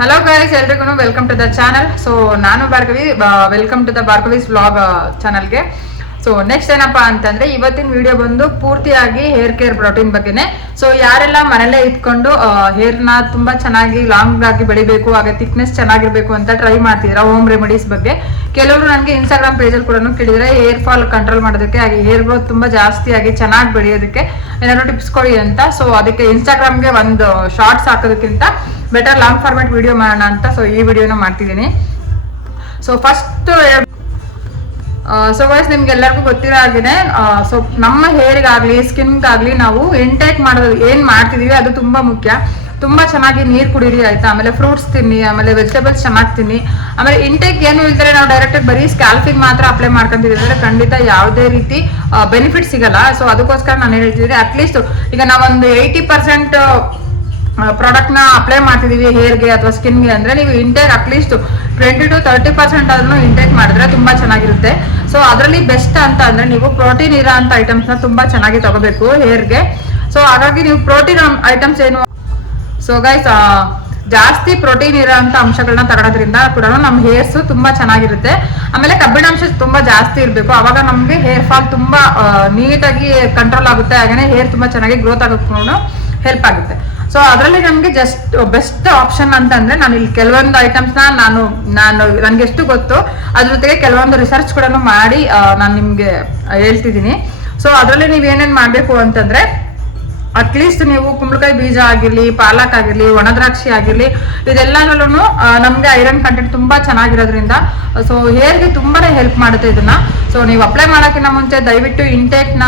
Hello guys, ಎಲ್ರಿಗೂ welcome to the channel. So ನಾನು Bhargavi, welcome to the Bhargavi's vlog ಚಾನಲ್ಗೆ. So next ಏನಪ್ಪಾ ಅಂತಂದ್ರೆ ಇವತ್ತಿನ ವಿಡಿಯೋ ಬಂದು ಪೂರ್ತಿಯಾಗಿ ಹೇರ್ ಕೇರ್ ಪ್ರೋಟೀನ್ ಬಗ್ಗೆನೆ. ಸೊ ಯಾರೆಲ್ಲ ಮನೇಲೆ ಇಟ್ಕೊಂಡು ಹೇರ್ನ ತುಂಬಾ ಚೆನ್ನಾಗಿ ಲಾಂಗ್ ಆಗಿ ಬೆಳಿಬೇಕು, ಹಾಗೆ ಥಿಕ್ನೆಸ್ ಚೆನ್ನಾಗಿರ್ಬೇಕು ಅಂತ ಟ್ರೈ ಮಾಡ್ತಿದ್ದೀರಾ ಹೋಮ್ ರೆಮಿಡೀಸ್ ಬಗ್ಗೆ. ಕೆಲವರು ನನಗೆ ಇನ್ಸ್ಟಾಗ್ರಾಮ್ ಪೇಜಲ್ಲಿ ಕೂಡ ಕೇಳಿದ್ರೆ ಹೇರ್ ಫಾಲ್ ಕಂಟ್ರೋಲ್ ಮಾಡೋದಕ್ಕೆ, ಹಾಗೆ ಹೇರ್ ಗ್ರೋತ್ ತುಂಬಾ ಜಾಸ್ತಿ ಆಗಿ ಚೆನ್ನಾಗಿ ಬೆಳೆಯೋದಕ್ಕೆ ಏನಾದ್ರು ಟಿಪ್ಸ್ ಕೊಡಿ ಅಂತ. ಸೊ ಅದಕ್ಕೆ ಇನ್ಸ್ಟಾಗ್ರಾಮ್ಗೆ ಒಂದು ಶಾರ್ಟ್ಸ್ ಹಾಕೋದಕ್ಕಿಂತ ಬೆಟರ್ ಲಾಂಗ್ ಫಾರ್ಮೆಟ್ ವಿಡಿಯೋ ಮಾಡೋಣ ಅಂತ ಸೊ ಈ ವಿಡಿಯೋನ ಮಾಡ್ತಿದ್ದೀನಿ. ಸೊ ಫಸ್ಟ್ ಸೊ ವೈಸ್ ನಿಮ್ಗೆ ಎಲ್ಲರಿಗೂ ಗೊತ್ತಿರೋ ಹಾಗೇನೆ, ಸೊ ನಮ್ಮ ಹೇರ್ಗಾಗ್ಲಿ ಸ್ಕಿನ್ಗಾಗ್ಲಿ ನಾವು ಇಂಟೇಕ್ ಮಾಡೋದು ಏನ್ ಮಾಡ್ತಿದೀವಿ ಅದು ತುಂಬಾ ಮುಖ್ಯ. ತುಂಬಾ ಚೆನ್ನಾಗಿ ನೀರು ಕುಡೀರಿ ಆಯ್ತಾ, ಆಮೇಲೆ ಫ್ರೂಟ್ಸ್ ತಿನ್ನಿ, ಆಮೇಲೆ ವೆಜಿಟೇಬಲ್ಸ್ ಚೆನ್ನಾಗಿ ತಿನ್ನಿ. ಆಮೇಲೆ ಇಂಟೇಕ್ ಏನು ಇಲ್ದರೆ ನಾವು ಡೈರೆಕ್ಟ್ ಬರೀ ಸ್ಕ್ಯಾಲ್ಫಿಗೆ ಮಾತ್ರ ಅಪ್ಲೈ ಮಾಡ್ಕೊಂತಿದ್ರೆ ಖಂಡಿತ ಯಾವುದೇ ರೀತಿ ಬೆನಿಫಿಟ್ ಸಿಗಲ್ಲ. ಸೊ ಅದಕ್ಕೋಸ್ಕರ ನಾನು ಹೇಳ್ತಿದ್ದೀನಿ, ಅಟ್ಲೀಸ್ಟ್ ಈಗ ನಾವೊಂದು 80% ಪ್ರಾಡಕ್ಟ್ ನ ಅಪ್ಲೈ ಮಾಡ್ತಿದೀವಿ ಹೇರ್ಗೆ ಅಥವಾ ಸ್ಕಿನ್ಗೆ ಅಂದ್ರೆ ನೀವು ಇಂಟೇಕ್ ಅಟ್ಲೀಸ್ಟ್ 20 to 30% ಆದ್ರೂ ಇಂಟೇಕ್ ಮಾಡಿದ್ರೆ ತುಂಬಾ ಚೆನ್ನಾಗಿರುತ್ತೆ. ಸೊ ಅದರಲ್ಲಿ ಬೆಸ್ಟ್ ಅಂತ ಅಂದ್ರೆ ನೀವು ಪ್ರೋಟೀನ್ ಇರೋ ಅಂತ ಐಟಮ್ಸ್ ನ ತುಂಬಾ ಚೆನ್ನಾಗಿ ತಗೋಬೇಕು ಹೇರ್ಗೆ. ಸೊ ಹಾಗಾಗಿ ನೀವು ಪ್ರೋಟೀನ್ ಐಟಮ್ಸ್ ಏನು, ಸೊ ಗೈಸ್ ಜಾಸ್ತಿ ಪ್ರೋಟೀನ್ ಇರೋ ಅಂತ ಅಂಶಗಳನ್ನ ತಗೊಳೋದ್ರಿಂದ ಕೂಡ ನಮ್ಮ ಹೇರ್ಸ್ ತುಂಬಾ ಚೆನ್ನಾಗಿರುತ್ತೆ. ಆಮೇಲೆ ಕಬ್ಬಿಣಾಂಶ ತುಂಬಾ ಜಾಸ್ತಿ ಇರಬೇಕು, ಅವಾಗ ನಮ್ಗೆ ಹೇರ್ ಫಾಲ್ ತುಂಬಾ ನೀಟಾಗಿ ಕಂಟ್ರೋಲ್ ಆಗುತ್ತೆ, ಹಾಗೇನೆ ಹೇರ್ ತುಂಬಾ ಚೆನ್ನಾಗಿ ಗ್ರೋತ್ ಆಗೋಕ್ಕೂ ಹೆಲ್ಪ್ ಆಗುತ್ತೆ. ಸೊ ಅದರಲ್ಲಿ ನಮ್ಗೆ ಜಸ್ಟ್ ಬೆಸ್ಟ್ ಆಪ್ಷನ್ ಅಂತಂದ್ರೆ ನಾನು ಇಲ್ಲಿ ಕೆಲವೊಂದು ಐಟಮ್ಸ್ ನಾನು ನನ್ಗೆ ಎಷ್ಟು ಗೊತ್ತು ಅದ್ರ ಜೊತೆಗೆ ಕೆಲವೊಂದು ರಿಸರ್ಚ್ ಕೂಡ ಮಾಡಿ ನಾನು ನಿಮ್ಗೆ ಹೇಳ್ತಿದ್ದೀನಿ. ಸೊ ಅದರಲ್ಲಿ ನೀವ್ ಏನೇನ್ ಮಾಡ್ಬೇಕು ಅಂತಂದ್ರೆ, ಅಟ್ಲೀಸ್ಟ್ ನೀವು ಕುಂಬಳಕಾಯಿ ಬೀಜ ಆಗಿರ್ಲಿ, ಪಾಲಕ್ ಆಗಿರ್ಲಿ, ಒಣದ್ರಾಕ್ಷಿ ಆಗಿರ್ಲಿ, ಇದೆಲ್ಲನೂ ನಮ್ಗೆ ಐರನ್ ಕಂಟೆಂಟ್ ತುಂಬಾ ಚೆನ್ನಾಗಿರೋದ್ರಿಂದ ಸೊ ಹೇರ್ಗೆ ತುಂಬಾನೇ ಹೆಲ್ಪ್ ಮಾಡುತ್ತೆ ಇದನ್ನ. ಸೊ ನೀವು ಅಪ್ಲೈ ಮಾಡೋಕ್ಕಿಂತ ಮುಂಚೆ ದಯವಿಟ್ಟು ಇಂಟೇಕ್ ನ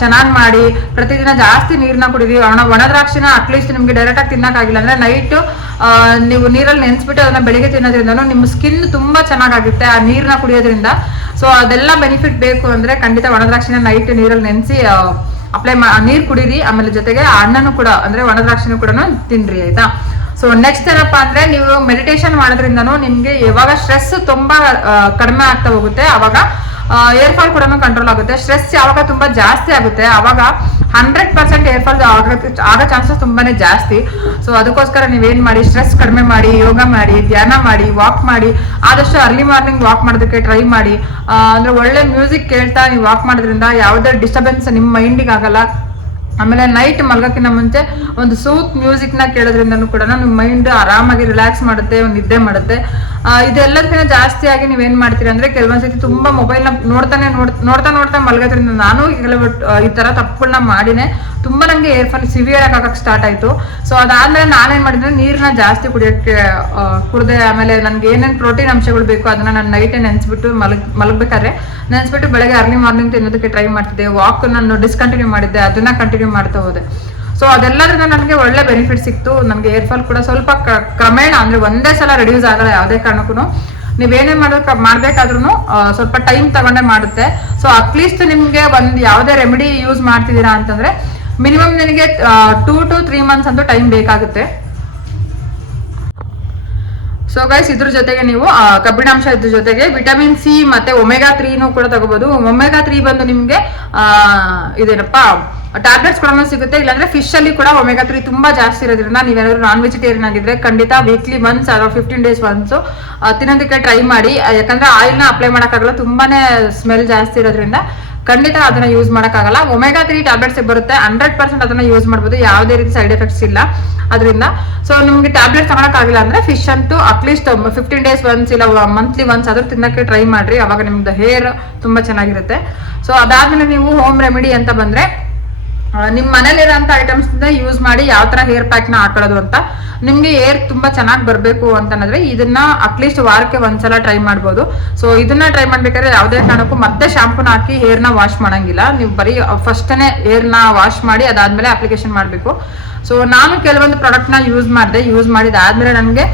ಚೆನ್ನಾಗಿ ಮಾಡಿ, ಪ್ರತಿದಿನ ಜಾಸ್ತಿ ನೀರ್ನ ಕುಡೀರಿ. ಒಣದ್ರಾಕ್ಷಿನ ಅಟ್ಲೀಸ್ಟ್ ನಿಮ್ಗೆ ಡೈರೆಕ್ಟ್ ಆಗಿ ತಿನ್ನಕ್ಕಾಗಿಲ್ಲ ಅಂದ್ರೆ ನೈಟ್ ನೀವು ನೀರಲ್ಲಿ ನೆನೆಸ್ಬಿಟ್ಟು ಅದನ್ನ ಬೆಳಿಗ್ಗೆ ತಿನ್ನೋದ್ರಿಂದ ನಿಮ್ಮ ಸ್ಕಿನ್ ತುಂಬಾ ಚೆನ್ನಾಗಾಗುತ್ತೆ ಆ ನೀರ್ನ ಕುಡಿಯೋದ್ರಿಂದ. ಸೊ ಅದೆಲ್ಲ ಬೆನಿಫಿಟ್ ಬೇಕು ಅಂದ್ರೆ ಖಂಡಿತ ಒಣದ್ರಾಕ್ಷಿನ ನೈಟ್ ನೀರಲ್ಲಿ ನೆನೆಸಿ ಅಪ್ಲೈ ನೀರ್ ಕುಡೀರಿ. ಆಮೇಲೆ ಜೊತೆಗೆ ಹಣ್ಣನ್ನು ಕೂಡ ಅಂದ್ರೆ ಒಣದ್ರಾಕ್ಷಿನೂ ಕೂಡ ತಿನ್ರಿ ಆಯ್ತಾ. ಸೊ ನೆಕ್ಸ್ಟ್ ಏನಪ್ಪಾ ಅಂದ್ರೆ, ನೀವು ಮೆಡಿಟೇಷನ್ ಮಾಡೋದ್ರಿಂದನೂ ನಿಮ್ಗೆ ಯಾವಾಗ ಸ್ಟ್ರೆಸ್ ತುಂಬಾ ಕಡಿಮೆ ಆಗ್ತಾ ಹೋಗುತ್ತೆ ಅವಾಗ ಏರ್ ಫಾಲ್ ಕೂಡ ಕಂಟ್ರೋಲ್ ಆಗುತ್ತೆ. ಸ್ಟ್ರೆಸ್ ಯಾವಾಗ ತುಂಬಾ ಜಾಸ್ತಿ ಆಗುತ್ತೆ ಅವಾಗ 100% ಏರ್ ಫಾಲ್ ಆಗೋ ಚಾನ್ಸಸ್ ತುಂಬಾನೇ ಜಾಸ್ತಿ. ಸೊ ಅದಕ್ಕೋಸ್ಕರ ನೀವೇನ್ ಮಾಡಿ, ಸ್ಟ್ರೆಸ್ ಕಡಿಮೆ ಮಾಡಿ, ಯೋಗ ಮಾಡಿ, ಧ್ಯಾನ ಮಾಡಿ, ವಾಕ್ ಮಾಡಿ, ಆದಷ್ಟು ಅರ್ಲಿ ಮಾರ್ನಿಂಗ್ ವಾಕ್ ಮಾಡೋದಕ್ಕೆ ಟ್ರೈ ಮಾಡಿ. ಅಂದ್ರೆ ಒಳ್ಳೆ ಮ್ಯೂಸಿಕ್ ಕೇಳ್ತಾ ನೀವು ವಾಕ್ ಮಾಡೋದ್ರಿಂದ ಯಾವುದೇ ಡಿಸ್ಟರ್ಬೆನ್ಸ್ ನಿಮ್ಮ ಮೈಂಡಿಗೆ ಆಗಲ್ಲ. ಆಮೇಲೆ ನೈಟ್ ಮಲ್ಗಕ್ಕಿಂತ ಮುಂಚೆ ಒಂದು ಸೂತ್ ಮ್ಯೂಸಿಕ್ ನ ಕೇಳೋದ್ರಿಂದನೂ ಕೂಡ ನಿಮ್ಮ ಮೈಂಡ್ ಆರಾಮಾಗಿ ರಿಲ್ಯಾಕ್ಸ್ ಮಾಡುತ್ತೆ, ಒಂದು ನಿದ್ದೆ ಮಾಡುತ್ತೆ. ಇದೆಲ್ಲದಕ್ಕಿಂತ ಜಾಸ್ತಿಯಾಗಿ ನೀವೇನ್ ಮಾಡ್ತೀರಿ ಅಂದ್ರೆ, ಕೆಲವೊಂದ್ಸತಿ ತುಂಬಾ ಮೊಬೈಲ್ ನ ನೋಡ್ತಾ ಮಲ್ಗೋದ್ರಿಂದ ನಾನು ಕೆಲವು ಈ ತರ ತಪ್ಪುಗಳನ್ನ ಮಾಡಿನೇ ತುಂಬಾ ನಂಗೆ ಏರ್ ಫಾಲ್ ಸಿವಿಯರ್ ಆಗಕ್ಕೆ ಸ್ಟಾರ್ಟ್ ಆಯ್ತು. ಸೊ ಅದಾದ್ಮೇಲೆ ನಾನೇನ್ ಮಾಡಿದ್ರೆ ನೀರ್ನ ಜಾಸ್ತಿ ಕುಡ್ದೆ. ಆಮೇಲೆ ನನ್ಗೆ ಏನೇನ್ ಪ್ರೋಟೀನ್ ಅಂಶಗಳು ಬೇಕು ಅದನ್ನ ನಾನು ನೈಟೇ ನೆನ್ಸ್ಬಿಟ್ಟು ಮಲಗ್ಬೇಕಾದ್ರೆ ನೆನ್ಸ್ಬಿಟ್ಟು ಬೆಳಗ್ಗೆ ಅರ್ಲಿ ಮಾರ್ನಿಂಗ್ ತಿನ್ನೋದಕ್ಕೆ ಟ್ರೈ ಮಾಡ್ತಿದ್ದೆ. ವಾಕ್ ನಾನು ಡಿಸ್ಕಂಟಿನ್ಯೂ ಮಾಡಿದ್ದೆ, ಅದನ್ನ ಕಂಟಿನ್ಯೂ ಮಾಡ್ತಾ ಹೋದೆ. ಸೊ ಅದೆಲ್ಲದ್ರಿಂದ ನನಗೆ ಒಳ್ಳೆ ಬೆನಿಫಿಟ್ ಸಿಕ್ತು. ನಮ್ಗೆ ಏರ್ ಫಾಲ್ ಕೂಡ ಸ್ವಲ್ಪ ಕ್ರಮೇಣ ಅಂದ್ರೆ ಒಂದೇ ಸಲ ರೆಡ್ಯೂಸ್ ಆಗಲ್ಲ ಯಾವುದೇ ಕಾರಣಕ್ಕೂ. ನೀವೇನೇ ಮಾಡ್ಬೇಕಾದ್ರೂ ಸ್ವಲ್ಪ ಟೈಮ್ ತಗೊಂಡೇ ಮಾಡುತ್ತೆ. ಸೊ ಅಟ್ಲೀಸ್ಟ್ ನಿಮ್ಗೆ ಒಂದ್ ಯಾವುದೇ ರೆಮಿಡಿ ಯೂಸ್ ಮಾಡ್ತಿದ್ದೀರಾ ಅಂತಂದ್ರೆ ಮಿನಿಮಮ್ ನಿನಗೆ 2 to 3 months ಅಂತೂ ಟೈಮ್ ಬೇಕಾಗುತ್ತೆ. ಸೊ ಗೈಸ್, ಇದ್ರ ಜೊತೆಗೆ ನೀವು ಕಬ್ಬಿಣಾಂಶ ಇದ್ರ ಜೊತೆಗೆ ವಿಟಮಿನ್ ಸಿ ಮತ್ತೆ ಒಮೆಗಾ 3 ಕೂಡ ತಗೋಬಹುದು. ಒಮೆಗಾ 3 ಬಂದು ನಿಮ್ಗೆ ಇದೇನಪ್ಪಾ ಟ್ಯಾಬ್ಲೆಟ್ಸ್ ಕೂಡ ಸಿಗುತ್ತೆ, ಇಲ್ಲಾಂದ್ರೆ ಫಿಶ್ ಅಲ್ಲಿ ಕೂಡ ಒಮೆಗಾ 3 ತುಂಬಾ ಜಾಸ್ತಿ ಇರೋದ್ರಿಂದ ನೀವೇನಾದ್ರು ನಾನ್ ವೆಜಿಟೇರಿಯನ್ ಆಗಿದ್ರೆ ಖಂಡಿತ ವೀಕ್ಲಿ ಒನ್ಸ್ ಅಥವಾ 15 days ಒನ್ಸ್ ತಿನ್ನೋದಕ್ಕೆ ಟ್ರೈ ಮಾಡಿ. ಯಾಕಂದ್ರೆ ಆಯಿಲ್ ನ ಅಪ್ಲೈ ಮಾಡಕ್ಕಾಗಲ್ಲ, ತುಂಬಾನೇ ಸ್ಮೆಲ್ ಜಾಸ್ತಿ ಇರೋದ್ರಿಂದ ಖಂಡಿತ ಅದನ್ನ ಯೂಸ್ ಮಾಡಕ್ಕಾಗಲ್ಲ. ಒಮೆಗಾ 3 ಟ್ಯಾಬ್ಲೆಟ್ಸ್ ಬರುತ್ತೆ, 100% ಅದನ್ನ ಯೂಸ್ ಮಾಡ್ಬೋದು, ಯಾವುದೇ ರೀತಿ ಸೈಡ್ ಎಫೆಕ್ಟ್ಸ್ ಇಲ್ಲ ಅದರಿಂದ. ಸೊ ನಿಮ್ಗೆ ಟ್ಯಾಬ್ಲೆಟ್ ತಗೊಳಕ್ಕಾಗಿಲ್ಲ ಅಂದ್ರೆ ಫಿಶ್ ಅಂತೂ ಅಟ್ಲೀಸ್ಟ್ 15 days ಒನ್ಸ್ ಇಲ್ಲ ಮಂತ್ಲಿ ಒನ್ಸ್ ಆದ್ರೂ ತಿನ್ನಕ್ಕೆ ಟ್ರೈ ಮಾಡ್ರಿ, ಅವಾಗ ನಿಮ್ದು ಹೇರ್ ತುಂಬಾ ಚೆನ್ನಾಗಿರುತ್ತೆ. ಸೊ ಅದಾದ್ಮೇಲೆ ನೀವು ಹೋಮ್ ರೆಮಿಡಿ ಅಂತ ಬಂದ್ರೆ, ನಿಮ್ ಮನೇಲಿರೋಂಥ ಐಟಮ್ಸ್ ಯೂಸ್ ಮಾಡಿ ಯಾವ ತರ ಹೇರ್ ಪ್ಯಾಕ್ ನ ಹಾಕೊಳ್ಳೋದು ಅಂತ. ನಿಮ್ಗೆ ಹೇರ್ ತುಂಬಾ ಚೆನ್ನಾಗಿ ಬರ್ಬೇಕು ಅಂತಂದ್ರೆ ಇದನ್ನ ಅಟ್ಲೀಸ್ಟ್ ವಾರಕ್ಕೆ ಒಂದ್ಸಲ ಟ್ರೈ ಮಾಡ್ಬೋದು. ಸೊ ಇದನ್ನ ಟ್ರೈ ಮಾಡ್ಬೇಕಾದ್ರೆ ಯಾವುದೇ ಕಾರಣಕ್ಕೂ ಮತ್ತೆ ಶಾಂಪೂನ ಹಾಕಿ ಹೇರ್ನ ವಾಶ್ ಮಾಡಂಗಿಲ್ಲ. ನೀವು ಬರೀ ಫಸ್ಟ್ನೇ ಹೇರ್ನ ವಾಶ್ ಮಾಡಿ ಅದಾದ್ಮೇಲೆ ಅಪ್ಲಿಕೇಶನ್ ಮಾಡ್ಬೇಕು. ಸೊ ನಾನು ಕೆಲವೊಂದು ಪ್ರಾಡಕ್ಟ್ ನ ಯೂಸ್ ಮಾಡಿದಾದ್ಮೇಲೆ ನನಗೆ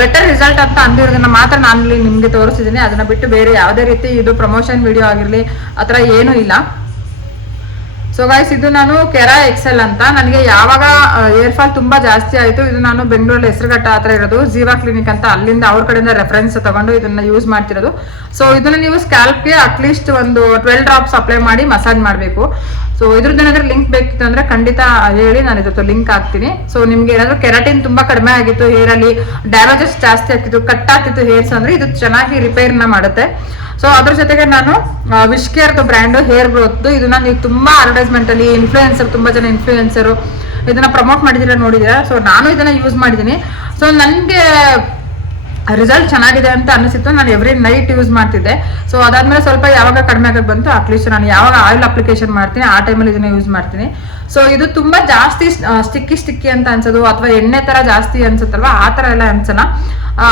ಬೆಟರ್ ರಿಸಲ್ಟ್ ಅಂತ ಅಂದಿರೋದನ್ನ ಮಾತ್ರ ನಾನು ನಿಮ್ಗೆ ತೋರಿಸಿದ್ದೀನಿ. ಅದನ್ನ ಬಿಟ್ಟು ಬೇರೆ ಯಾವುದೇ ರೀತಿ ಇದು ಪ್ರಮೋಷನ್ ವಿಡಿಯೋ ಆಗಿರ್ಲಿ ಆತರ ಏನೂ ಇಲ್ಲ. ಸೊ ಗೈಸ್, ಇದು ನಾನು ಕೆರಾ ಎಕ್ಸೆಲ್ ಅಂತ, ನನಗೆ ಯಾವಾಗ ಏರ್ ಫಾಲ್ ತುಂಬಾ ಜಾಸ್ತಿ ಆಯ್ತು, ಇದು ನಾನು ಬೆಂಗಳೂರಲ್ಲಿ ಹೆಸರುಘಟ್ಟ ಹತ್ರ ಇರೋದು ಜೀವಾ ಕ್ಲಿನಿಕ್ ಅಂತ, ಅಲ್ಲಿಂದ ಅವ್ರ ಕಡೆಯಿಂದ ರೆಫರೆನ್ಸ್ ತಗೊಂಡು ಇದನ್ನ ಯೂಸ್ ಮಾಡ್ತಿರೋದು. ಸೊ ಇದನ್ನ ನೀವು ಸ್ಕ್ಯಾಲ್ಪ್ಗೆ ಅಟ್ಲೀಸ್ಟ್ ಒಂದು 12 drops ಅಪ್ಲೈ ಮಾಡಿ ಮಸಾಜ್ ಮಾಡಬೇಕು. ಸೊ ಸೊ ಇದ್ರದ್ದು ಏನಾದ್ರೂ ಲಿಂಕ್ ಬೇಕಿತ್ತು ಅಂದ್ರೆ ಖಂಡಿತ ಹೇಳಿ, ನಾನು ಇದ್ರ ಲಿಂಕ್ ಹಾಕ್ತೀನಿ. ಸೊ ನಿಮ್ಗೆ ಏನಾದ್ರು ಕೆರಾಟಿನ್ ತುಂಬಾ ಕಡಿಮೆ ಆಗಿತ್ತು, ಹೇರ್ ಅಲ್ಲಿ ಡ್ಯಾಮೇಜಸ್ ಜಾಸ್ತಿ ಆಗ್ತಿತ್ತು, ಕಟ್ ಆಗ್ತಿತ್ತು ಹೇರ್ಸ್ ಅಂದ್ರೆ ಇದು ಚೆನ್ನಾಗಿ ರಿಪೇರ್ನ ಮಾಡುತ್ತೆ. ಸೊ ಅದ್ರ ಜೊತೆಗೆ ನಾನು wish care brand hair growth, ಇದನ್ನ ನೀವು ತುಂಬಾ ಅಡ್ವರ್ಟೈಸ್ಮೆಂಟ್ ಅಲ್ಲಿ ಇನ್ಫ್ಲೂಯೆನ್ಸರ್, ತುಂಬಾ ಜನ ಇನ್ಫ್ಲೂಯೆನ್ಸರ್ ಇದನ್ನ ಪ್ರಮೋಟ್ ಮಾಡಿದಿರ ನೋಡಿದಿರಾ. ಸೊ ನಾನು ಇದನ್ನ ಯೂಸ್ ಮಾಡಿದ್ದೀನಿ. ಸೊ ನನ್ಗೆ ರಿಸಲ್ಟ್ ಚೆನ್ನಾಗಿದೆ ಅಂತ ಅನಿಸಿತ್ತು. ನಾನು ಎವ್ರಿ ನೈಟ್ ಯೂಸ್ ಮಾಡ್ತಿದ್ದೆ. ಸೊ ಅದಾದ್ಮೇಲೆ ಸ್ವಲ್ಪ ಯಾವಾಗ ಕಡಿಮೆ ಆಗೋದು ಬಂತು, ಅಟ್ಲೀಸ್ಟ್ ನಾನು ಯಾವಾಗ ಆಯಿಲ್ ಅಪ್ಲಿಕೇಶನ್ ಮಾಡ್ತೀನಿ ಆ ಟೈಮಲ್ಲಿ ಇದನ್ನ ಯೂಸ್ ಮಾಡ್ತೀನಿ. ಸೊ ಇದು ತುಂಬಾ ಜಾಸ್ತಿ ಸ್ಟಿಕ್ಕಿ ಅಂತ ಅನ್ಸೋದು ಅಥವಾ ಎಣ್ಣೆ ತರ ಜಾಸ್ತಿ ಅನ್ಸುತ್ತಲ್ವಾ, ಆ ತರ ಎಲ್ಲ ಅನ್ಸಲ್ಲ.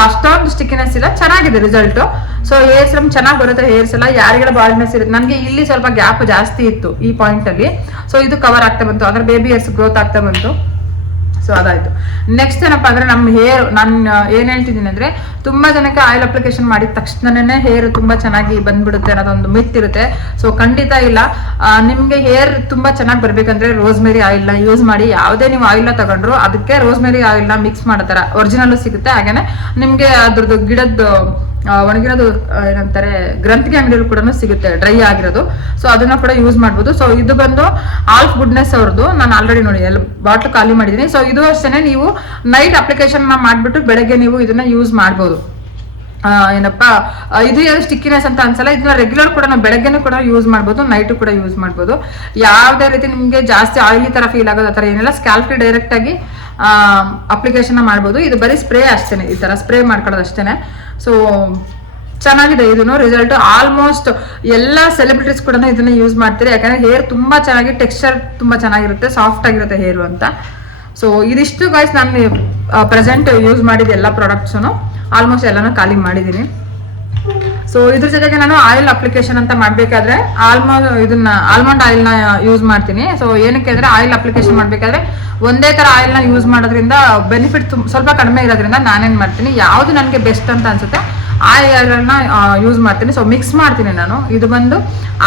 ಅಷ್ಟೊಂದು ಸ್ಟಿಕ್ಕಿನೆಸ್ ಇಲ್ಲ, ಚೆನ್ನಾಗಿದೆ ರಿಸಲ್ಟ್. ಸೊ ಹೇರ್ಸ್ ಚೆನ್ನಾಗಿ ಬರುತ್ತೆ. ಹೇರ್ಸ್ ಎಲ್ಲ ಯಾರಿಗೆಲ್ಲ ಬಾಲ್ನೆಸ್ ಇರುತ್ತೆ, ನನಗೆ ಇಲ್ಲಿ ಸ್ವಲ್ಪ ಗ್ಯಾಪ್ ಜಾಸ್ತಿ ಇತ್ತು ಈ ಪಾಯಿಂಟ್ ಅಲ್ಲಿ. ಸೊ ಇದು ಕವರ್ ಆಗ್ತಾ ಬಂತು, ಅಂದ್ರೆ ಬೇಬಿ ಹೇರ್ಸ್ ಗ್ರೋತ್ ಆಗ್ತಾ ಬಂತು. ಸೊ ಅದಾಯ್ತು. ನೆಕ್ಸ್ಟ್ ಏನಪ್ಪಾ ಅಂದ್ರೆ ನಮ್ಮ ಹೇರ್, ನಾನು ಏನ್ ಹೇಳ್ತಿದ್ದೀನಿ ಅಂದ್ರೆ ತುಂಬಾ ಜನಕ್ಕೆ ಆಯಿಲ್ ಅಪ್ಲಿಕೇಶನ್ ಮಾಡಿದ ತಕ್ಷಣನೇ ಹೇರ್ ತುಂಬಾ ಚೆನ್ನಾಗಿ ಬಂದ್ಬಿಡುತ್ತೆ ಅನ್ನೋದೊಂದು ಮಿತ್ ಇರುತ್ತೆ. ಸೊ ಖಂಡಿತ ಇಲ್ಲ. ನಿಮ್ಗೆ ಹೇರ್ ತುಂಬಾ ಚೆನ್ನಾಗಿ ಬರ್ಬೇಕಂದ್ರೆ ರೋಸ್ಮೆರಿ ಆಯಿಲ್ ನ ಯೂಸ್ ಮಾಡಿ. ಯಾವುದೇ ನೀವು ಆಯಿಲ್ ನ ತಗೊಂಡ್ರು ಅದಕ್ಕೆ ರೋಸ್ಮೆರಿ ಆಯಿಲ್ ನ ಮಿಕ್ಸ್ ಮಾಡೋ ತರ ಒರಿಜಿನಲ್ ಸಿಗುತ್ತೆ. ಹಾಗೇನೆ ನಿಮ್ಗೆ ಅದ್ರದ್ದು ಗಿಡದ್ದು ಒಣಗಿರೋದು ಏನಂತಾರೆ ಗ್ರಂಥಿಗೆ ಅಂಗಡಿಯಲ್ಲಿ ಕೂಡ ಸಿಗುತ್ತೆ ಡ್ರೈ ಆಗಿರೋದು. ಸೊ ಅದನ್ನ ಕೂಡ ಯೂಸ್ ಮಾಡ್ಬೋದು. ಸೊ ಇದು ಬಂದು ಆಲ್ಫ್ ಗುಡ್ನೆಸ್ ಅವ್ರದ್ದು, ನಾನು ಆಲ್ರೆಡಿ ನೋಡಿ ಎಲ್ಲ ಬಾಟ್ಲು ಖಾಲಿ ಮಾಡಿದೀನಿ. ಸೊ ಇದು ಅಷ್ಟೇ, ನೀವು ನೈಟ್ ಅಪ್ಲಿಕೇಶನ್ ಮಾಡ್ಬಿಟ್ಟು ಬೆಳಗ್ಗೆ ನೀವು ಇದನ್ನ ಯೂಸ್ ಮಾಡ್ಬೋದು. ಏನಪ್ಪಾ ಇದು ಏನು ಸ್ಟಿಕ್ಕಿನೆಸ್ ಅಂತ ಅನ್ಸಲ್ಲ. ಇದನ್ನ ರೆಗ್ಯುಲರ್ ಕೂಡ ನಾವು ಬೆಳಗ್ಗೆನೂ ಕೂಡ ಯೂಸ್ ಮಾಡ್ಬೋದು, ನೈಟ್ ಕೂಡ ಯೂಸ್ ಮಾಡ್ಬೋದು. ಯಾವುದೇ ರೀತಿ ನಿಮ್ಗೆ ಜಾಸ್ತಿ ಆಯಿಲಿ ತರ ಫೀಲ್ ಆಗೋದು ಆ ತರ ಏನಿಲ್ಲ. ಸ್ಕ್ಯಾಲ್ಪ್ಗೆ ಡೈರೆಕ್ಟ್ ಆಗಿ ಅಪ್ಲಿಕೇಶನ್ ಮಾಡ್ಬೋದು. ಇದು ಬರೀ ಸ್ಪ್ರೇ ಅಷ್ಟೇನೆ, ಈ ತರ ಸ್ಪ್ರೇ ಮಾಡ್ಕೊಳ್ಳೋದು ಅಷ್ಟೇನೆ. ಸೊ ಚೆನ್ನಾಗಿದೆ ಇದನ್ನು ರಿಸಲ್ಟ್. ಆಲ್ಮೋಸ್ಟ್ ಎಲ್ಲ ಸೆಲೆಬ್ರಿಟೀಸ್ ಕೂಡ ಇದನ್ನ ಯೂಸ್ ಮಾಡ್ತಾರೆ, ಯಾಕಂದ್ರೆ ಹೇರ್ ತುಂಬಾ ಚೆನ್ನಾಗಿ ಟೆಕ್ಸ್ಚರ್ ತುಂಬಾ ಚೆನ್ನಾಗಿರುತ್ತೆ, ಸಾಫ್ಟ್ ಆಗಿರುತ್ತೆ ಹೇರು ಅಂತ. ಸೊ ಇದಿಷ್ಟು ಗೈಸ್ ನಾನು ಪ್ರೆಸೆಂಟ್ ಯೂಸ್ ಮಾಡಿದ ಎಲ್ಲ ಪ್ರಾಡಕ್ಟ್ಸು ಆಲ್ಮೋಸ್ಟ್ ಎಲ್ಲಾನು ಖಾಲಿ ಮಾಡಿದ್ದೀನಿ. ಸೊ ಇದ್ರ ಜೊತೆಗೆ ನಾನು ಆಯಿಲ್ ಅಪ್ಲಿಕೇಶನ್ ಅಂತ ಮಾಡ್ಬೇಕಾದ್ರೆ ಆಲ್ಮಂಡ್ ಆಯಿಲ್ ನ ಯೂಸ್ ಮಾಡ್ತೀನಿ. ಸೊ ಏನಕ್ಕೆ ಅಂದ್ರೆ ಆಯಿಲ್ ಅಪ್ಲಿಕೇಶನ್ ಮಾಡ್ಬೇಕಾದ್ರೆ ಒಂದೇ ತರ ಆಯಿಲ್ ನ ಯೂಸ್ ಮಾಡೋದ್ರಿಂದ ಬೆನಿಫಿಟ್ ಸ್ವಲ್ಪ ಕಡಿಮೆ ಇರೋದ್ರಿಂದ ನಾನೇನ್ ಮಾಡ್ತೀನಿ, ಯಾವ್ದು ನನಗೆ ಬೆಸ್ಟ್ ಅಂತ ಅನ್ಸುತ್ತೆ ಆ ಆಯಿಲ್ ನ ಯೂಸ್ ಮಾಡ್ತೀನಿ. ಸೊ ಮಿಕ್ಸ್ ಮಾಡ್ತೀನಿ ನಾನು. ಇದು ಬಂದು